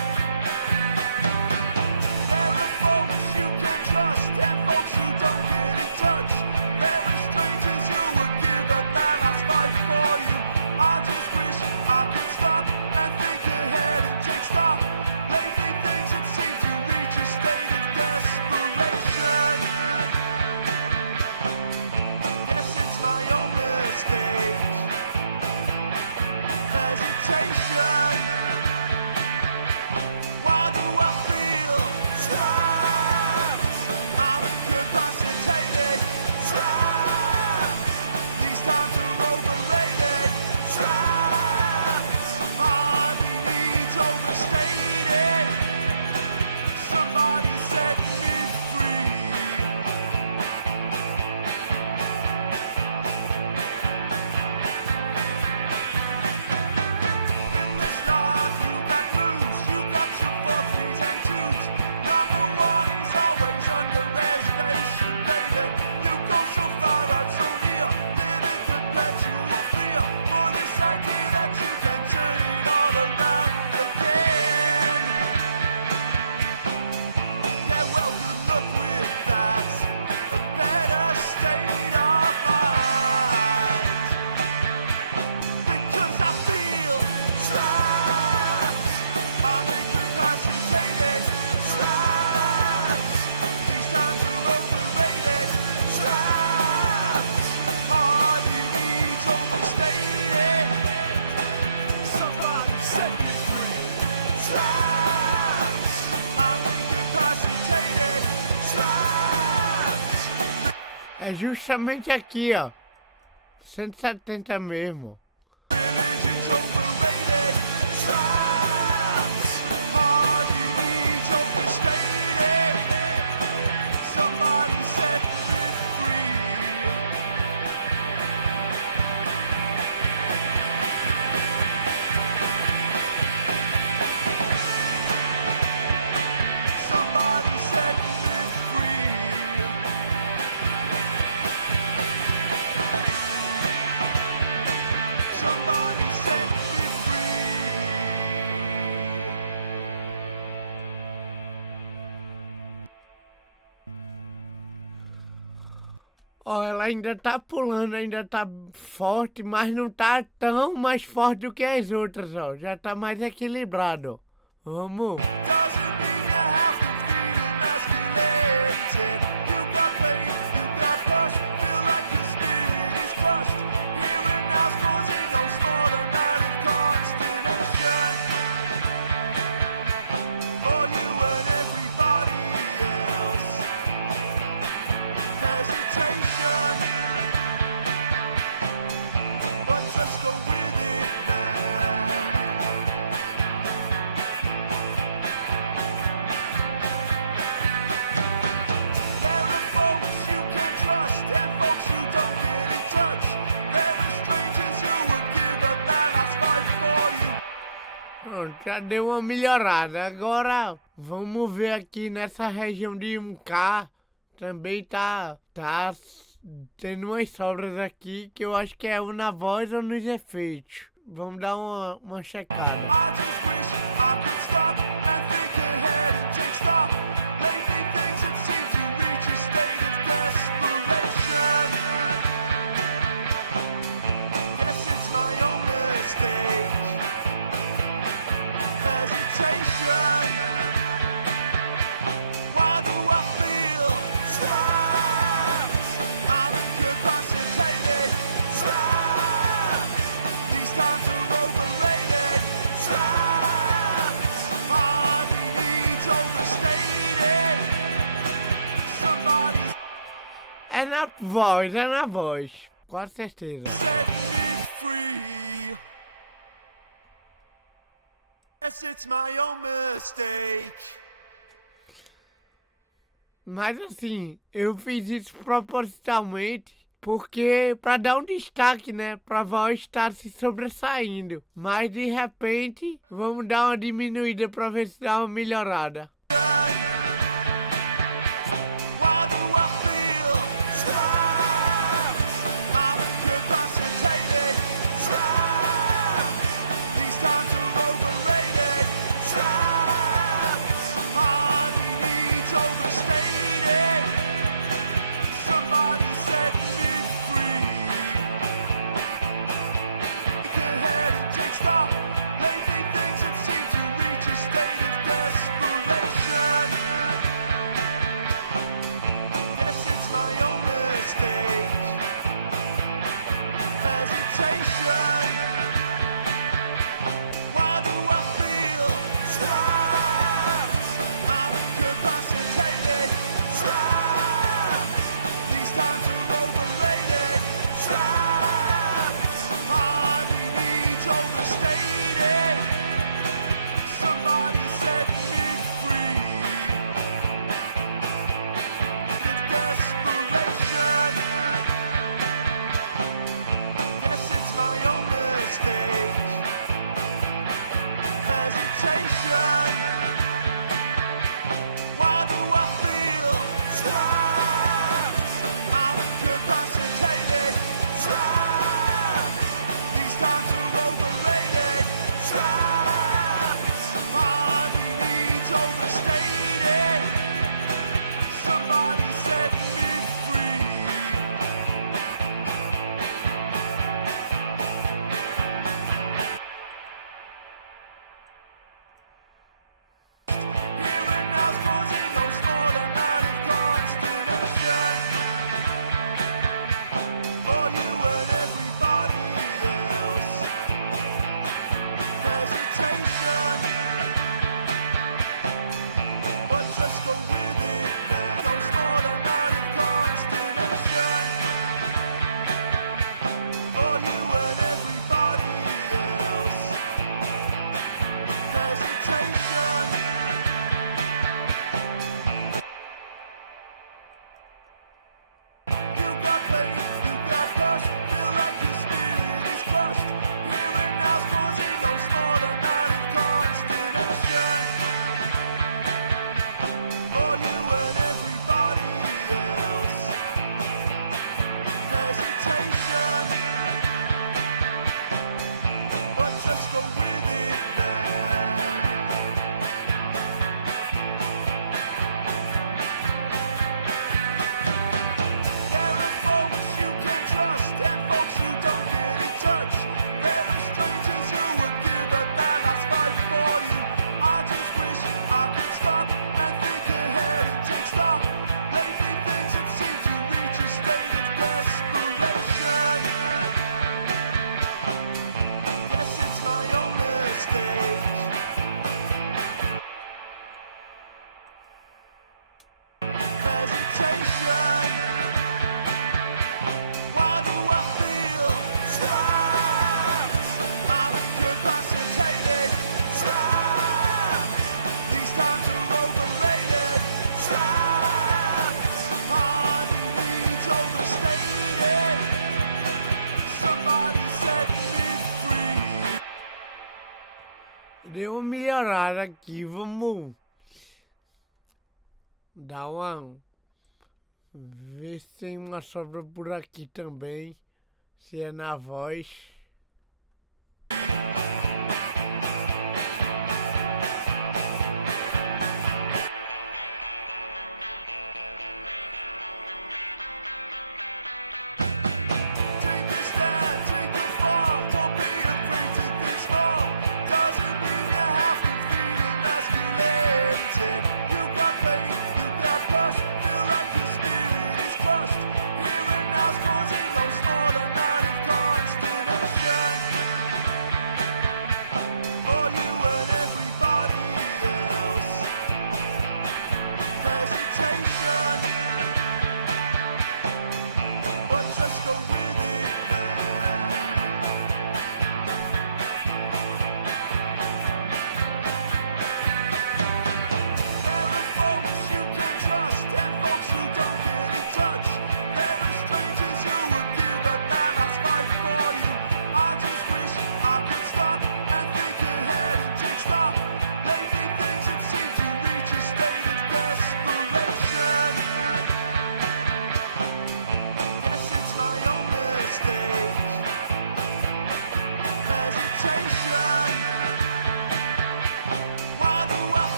É justamente aqui, ó. 170 mesmo. Ó, ela ainda tá pulando, ainda tá forte, mas não tá tão mais forte do que as outras, ó. Já tá mais equilibrado. Vamos. Pronto, já deu uma melhorada. Agora vamos ver aqui nessa região de 1K. Também tá tendo umas sobras aqui que eu acho que é ou na voz ou nos efeitos. Vamos dar uma checada. É na voz, com certeza. Free. Yes, it's my own mistake. Mas assim, eu fiz isso propositalmente porque para dar um destaque, né, pra voz estar se sobressaindo. Mas de repente, vamos dar uma diminuída para ver se dá uma melhorada. deu uma melhorada aqui, vamos dar uma... ver se tem uma sobra por aqui também, se é na voz.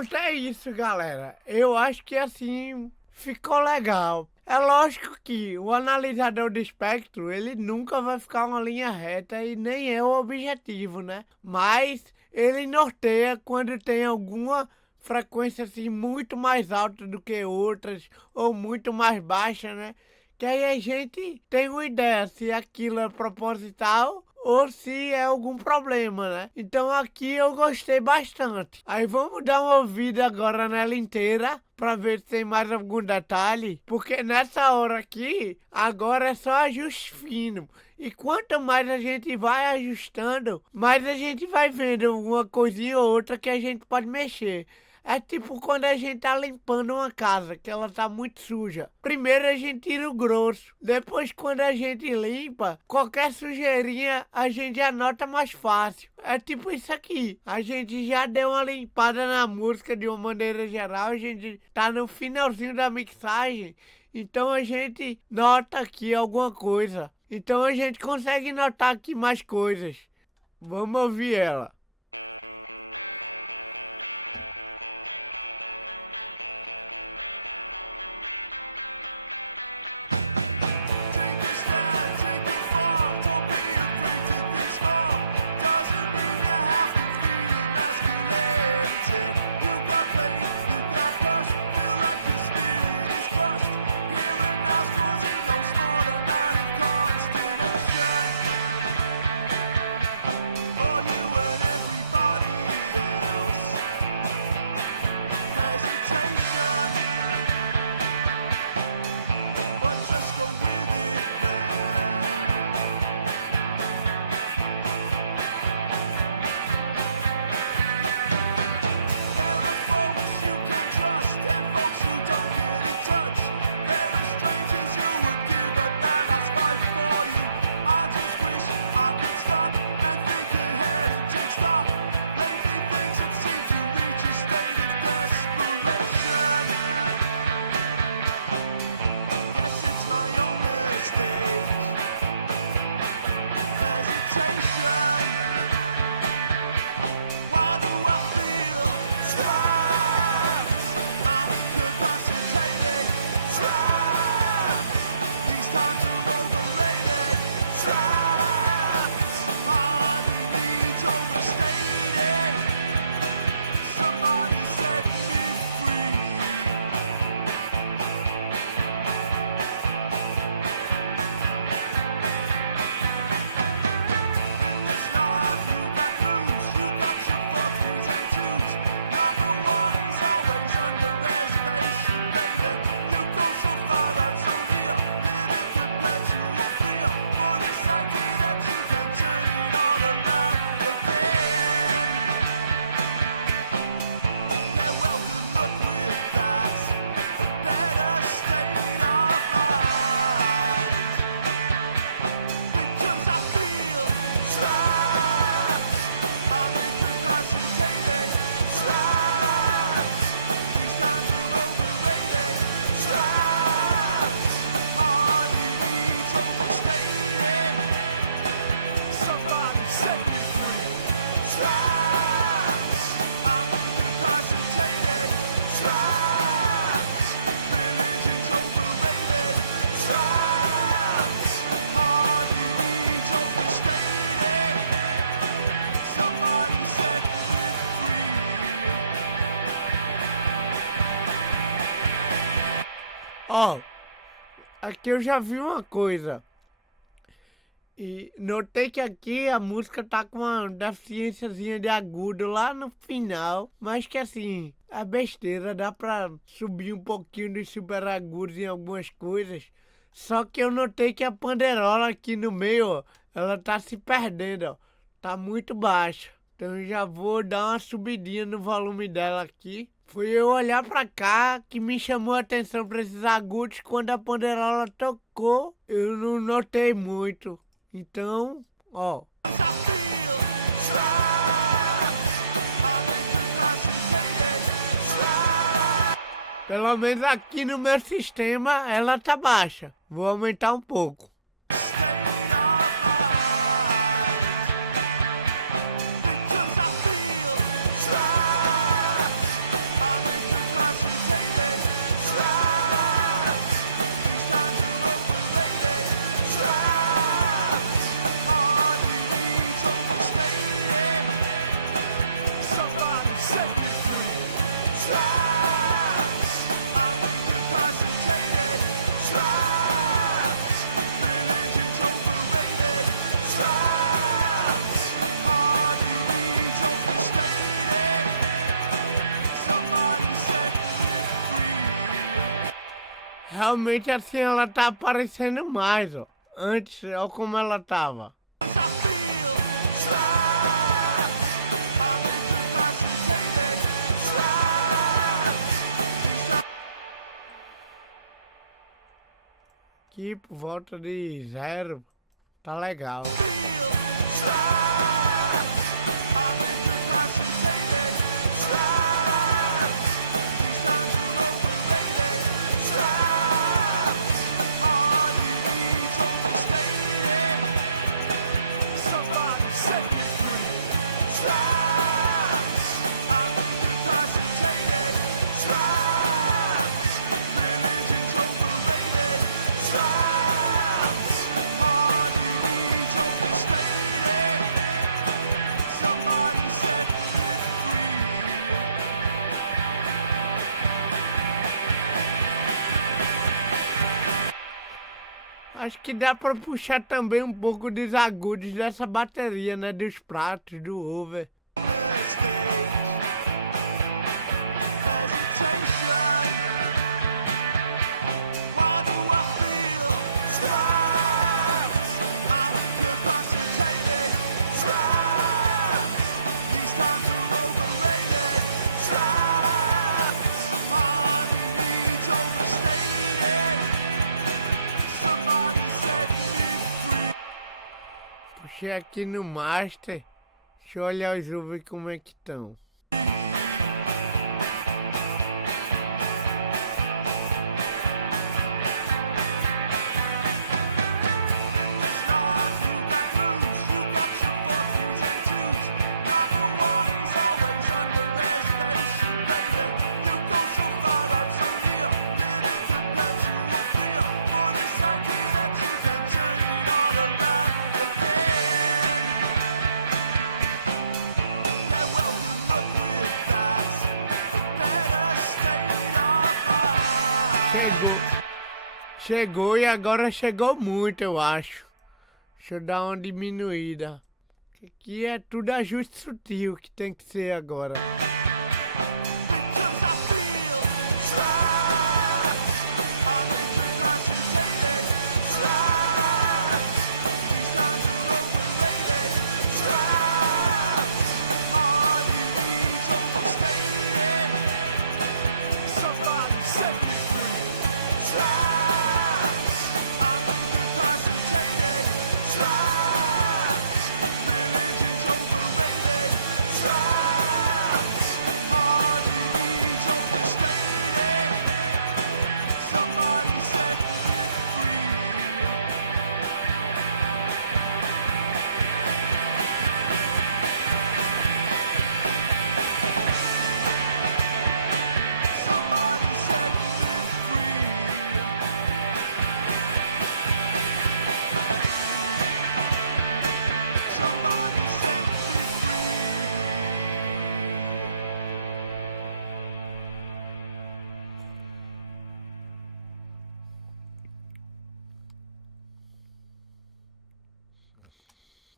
Pronto, é isso, galera. Eu acho que assim ficou legal. É lógico que o analisador de espectro, ele nunca vai ficar uma linha reta e nem é o objetivo, né? Mas ele norteia quando tem alguma frequência assim muito mais alta do que outras ou muito mais baixa, né? Que aí a gente tem uma ideia se aquilo é proposital ou se é algum problema, né? Então aqui eu gostei bastante. Aí vamos dar uma ouvida agora nela inteira para ver se tem mais algum detalhe, porque nessa hora aqui agora é só ajuste fino. E quanto mais a gente vai ajustando, mais a gente vai vendo uma coisinha ou outra que a gente pode mexer. É tipo quando a gente tá limpando uma casa, que ela tá muito suja. Primeiro a gente tira o grosso. Depois, quando a gente limpa, qualquer sujeirinha a gente já nota mais fácil. É tipo isso aqui. A gente já deu uma limpada na música de uma maneira geral. A gente tá no finalzinho da mixagem. Então a gente nota aqui alguma coisa. Então a gente consegue notar aqui mais coisas. Vamos ouvir ela. Ó, aqui eu já vi uma coisa. E notei que aqui a música tá com uma deficiênciazinha de agudo lá no final, mas que assim, é besteira, dá pra subir um pouquinho dos super agudos em algumas coisas. Só que eu notei que a panderola aqui no meio, ó, ela tá se perdendo, ó. Tá muito baixa. Então eu já vou dar uma subidinha no volume dela aqui. Foi eu olhar pra cá que me chamou a atenção pra esses agudos. Quando a panderola tocou, eu não notei muito. Então, ó. Pelo menos aqui no meu sistema ela tá baixa. Vou aumentar um pouco. Somebody set me free. Tracks. Realmente assim ela tá aparecendo mais, ó. Antes, ó como ela tava. Aqui por volta de 0, tá legal. Somebody set me free. Tracks. Acho que dá pra puxar também um pouco dos agudos dessa bateria, né? Dos pratos, do over. Puxei aqui no master. Deixa eu olhar os over como é que estão. Chegou e agora chegou muito, eu acho. Deixa eu dar uma diminuída. Aqui é tudo ajuste sutil que tem que ser agora. Somebody set me free. Tracks.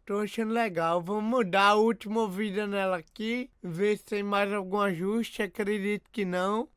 Tô achando legal. Vamos dar a última ouvida nela aqui. Ver se tem mais algum ajuste. Acredito que não.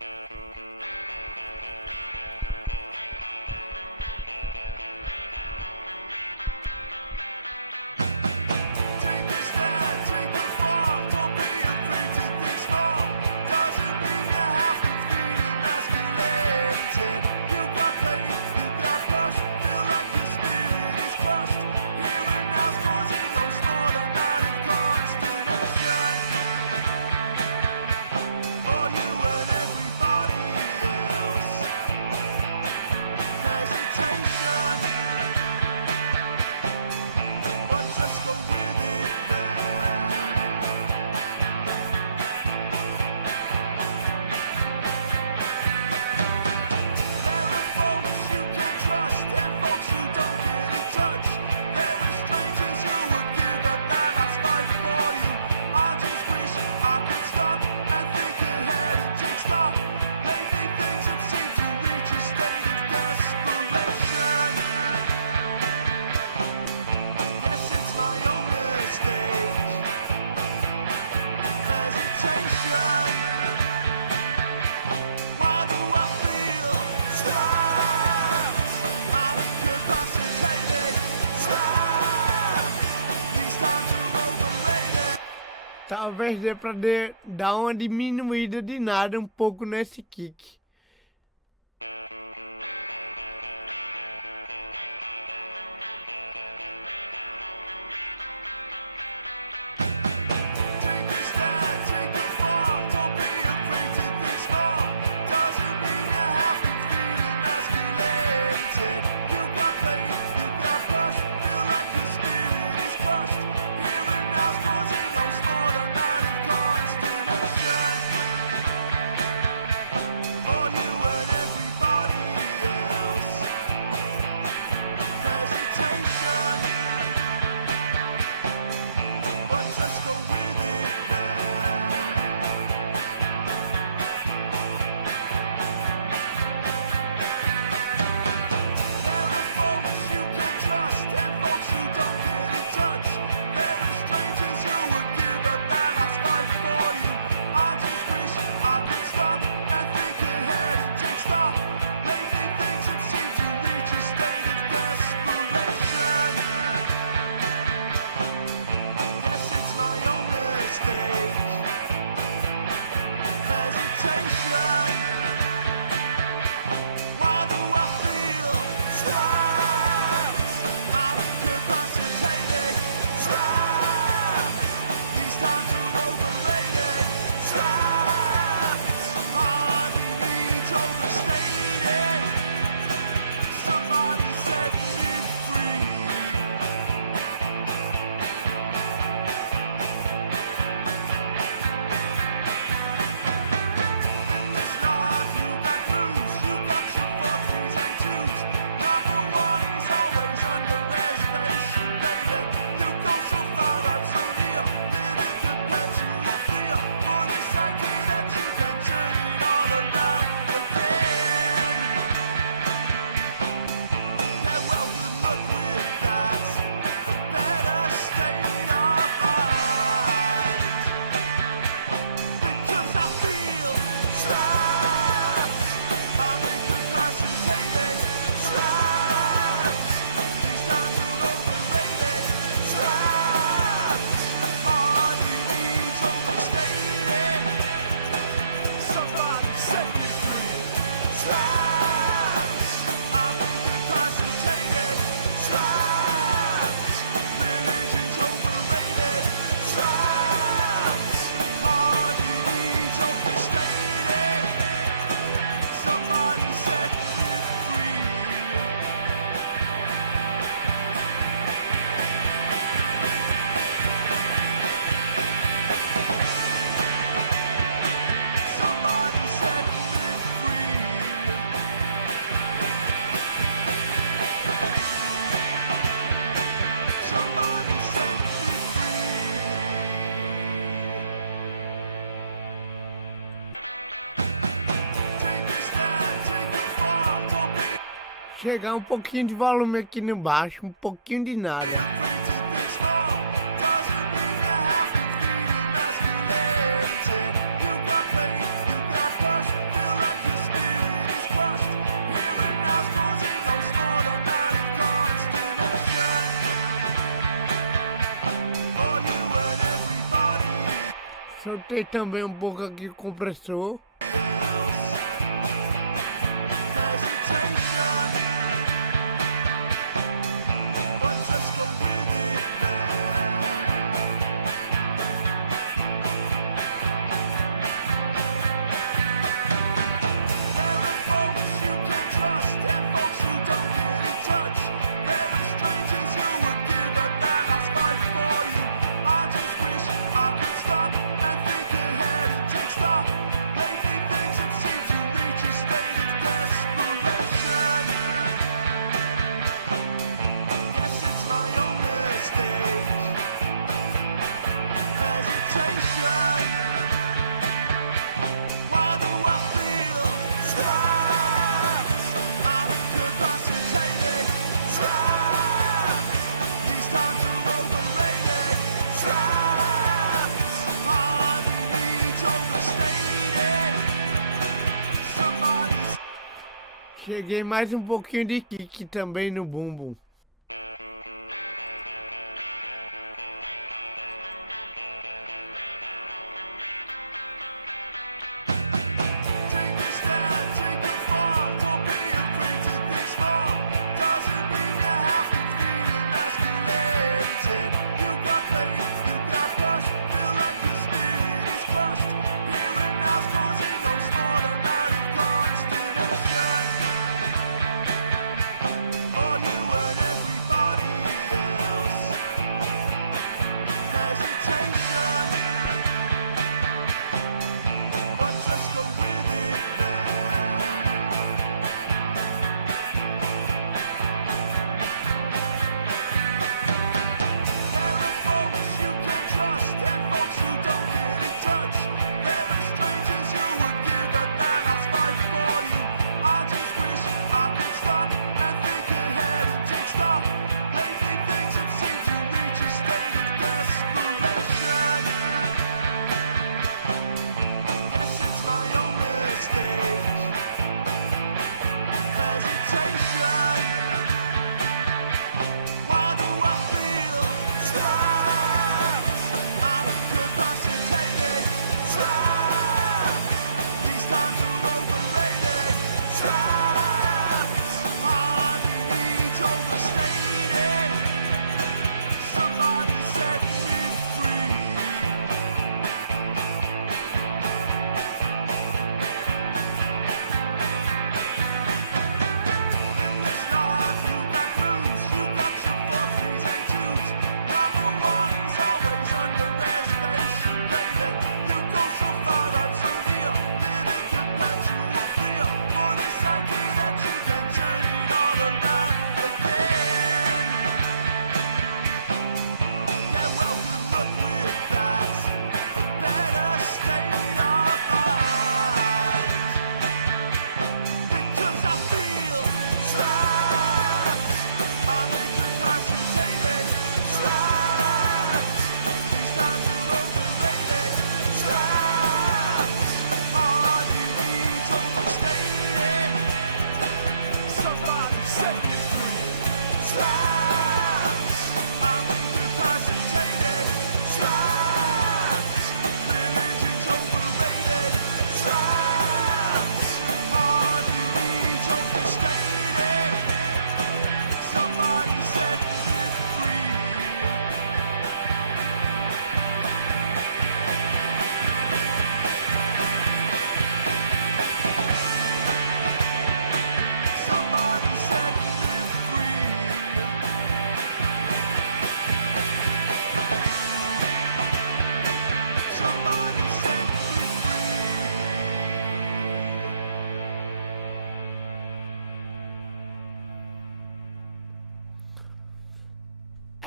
Talvez dê pra dar uma diminuída de nada um pouco nesse kick. Chegar um pouquinho de volume aqui no baixo, um pouquinho de nada. Soltei também um pouco aqui o compressor. Cheguei mais um pouquinho de kick também no bumbum.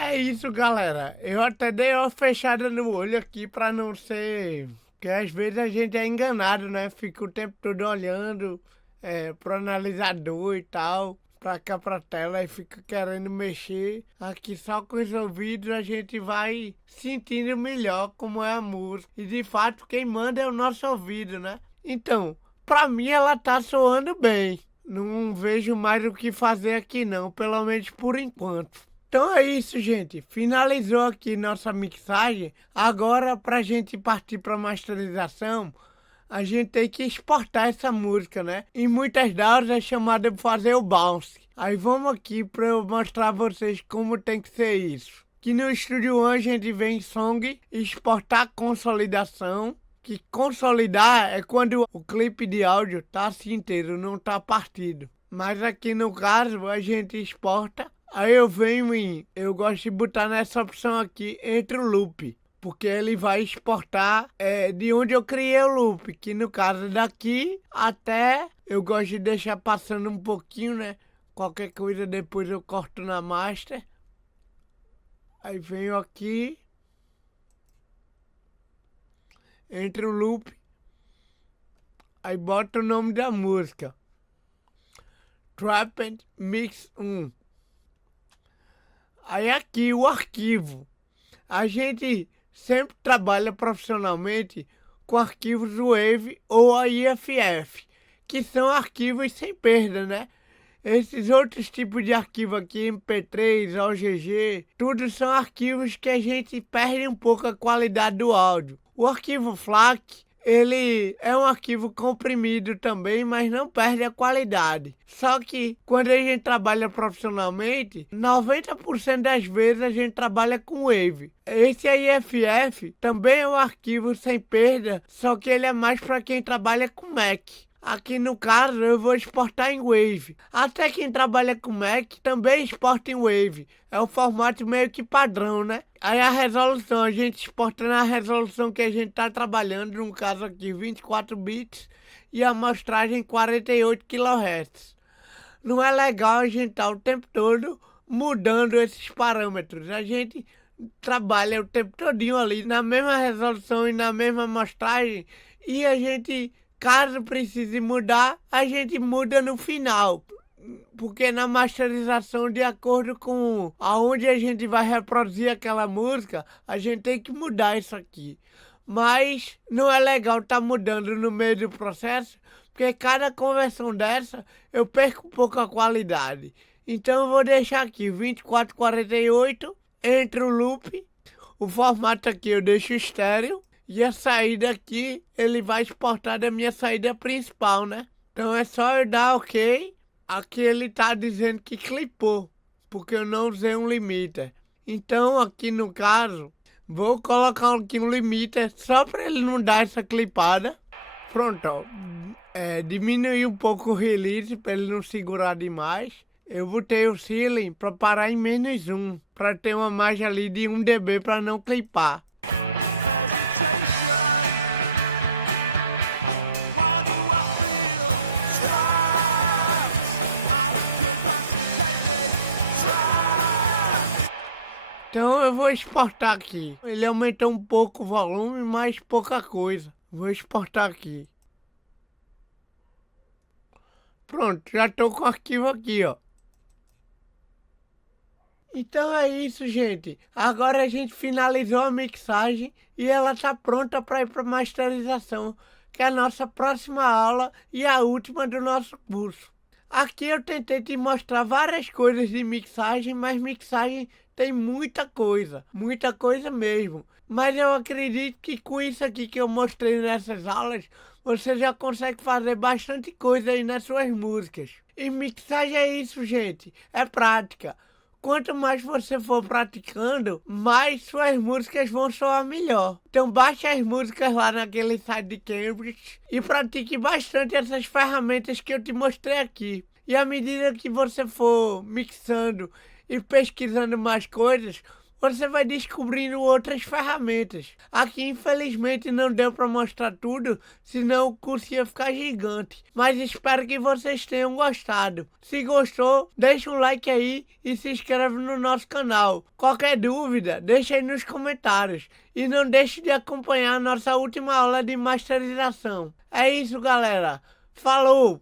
É isso, galera. Eu até dei uma fechada no olho aqui pra não ser... Porque às vezes a gente é enganado, né? Fica o tempo todo olhando pro analisador e tal, pra cá pra tela e fica querendo mexer. Aqui só com os ouvidos a gente vai sentindo melhor como é a música. E de fato quem manda é o nosso ouvido, né? Então, pra mim ela tá soando bem. Não vejo mais o que fazer aqui não, pelo menos por enquanto. Então é isso, gente. Finalizou aqui nossa mixagem. Agora, pra gente partir pra masterização, a gente tem que exportar essa música, né? Em muitas delas é chamada de fazer o bounce. Aí vamos aqui pra eu mostrar a vocês como tem que ser isso. Aqui no Studio One a gente vem em Song, exportar consolidação. Que consolidar é quando o clipe de áudio tá assim inteiro, não tá partido. Mas aqui no caso a gente exporta. Aí eu venho eu gosto de botar nessa opção aqui entre o loop. Porque ele vai exportar de onde eu criei o loop. Que no caso daqui até eu gosto de deixar passando um pouquinho, né? Qualquer coisa depois eu corto na master. Aí venho aqui. Entre o loop. Aí boto o nome da música. Trapped Mix 1. Aí aqui o arquivo. A gente sempre trabalha profissionalmente com arquivos Wave ou a IFF, que são arquivos sem perda, né? Esses outros tipos de arquivo aqui, MP3, OGG, tudo são arquivos que a gente perde um pouco a qualidade do áudio. O arquivo FLAC, ele é um arquivo comprimido também, mas não perde a qualidade. Só que quando a gente trabalha profissionalmente, 90% das vezes a gente trabalha com Wave. Esse IFF também é um arquivo sem perda, só que ele é mais para quem trabalha com Mac. Aqui no caso eu vou exportar em Wave. Até quem trabalha com Mac também exporta em Wave. É o formato meio que padrão, né? Aí a resolução, a gente exporta na resolução que a gente tá trabalhando, no caso aqui 24 bits e a amostragem 48 kHz. Não é legal a gente tá o tempo todo mudando esses parâmetros. A gente trabalha o tempo todinho ali na mesma resolução e na mesma amostragem e a gente... Caso precise mudar, a gente muda no final. Porque na masterização, de acordo com aonde a gente vai reproduzir aquela música, a gente tem que mudar isso aqui. Mas não é legal estar mudando no meio do processo, porque cada conversão dessa eu perco um pouco a qualidade. Então eu vou deixar aqui 2448 entre o loop. O formato aqui eu deixo estéreo. E a saída aqui, ele vai exportar da minha saída principal, né? Então é só eu dar OK. Aqui ele tá dizendo que clipou, porque eu não usei um limiter. Então aqui no caso, vou colocar aqui um limiter só para ele não dar essa clipada. Pronto, ó. Diminuir um pouco o release para ele não segurar demais. Eu botei o ceiling para parar em -1, para ter uma margem ali de 1 dB para não clipar. Então eu vou exportar aqui. Ele aumentou um pouco o volume, mas pouca coisa. Vou exportar aqui. Pronto, já estou com o arquivo aqui, ó. Então é isso, gente. Agora a gente finalizou a mixagem e ela está pronta para ir para masterização, que é a nossa próxima aula e a última do nosso curso. Aqui eu tentei te mostrar várias coisas de mixagem, mas mixagem tem muita coisa mesmo. Mas eu acredito que com isso aqui que eu mostrei nessas aulas, você já consegue fazer bastante coisa aí nas suas músicas. E mixagem é isso, gente, é prática. Quanto mais você for praticando, mais suas músicas vão soar melhor. Então baixe as músicas lá naquele site de Cambridge e pratique bastante essas ferramentas que eu te mostrei aqui. E à medida que você for mixando e pesquisando mais coisas, você vai descobrindo outras ferramentas. Aqui infelizmente não deu para mostrar tudo, senão o curso ia ficar gigante. Mas espero que vocês tenham gostado. Se gostou, deixa um like aí e se inscreve no nosso canal. Qualquer dúvida, deixa aí nos comentários. E não deixe de acompanhar a nossa última aula de masterização. É isso, galera. Falou!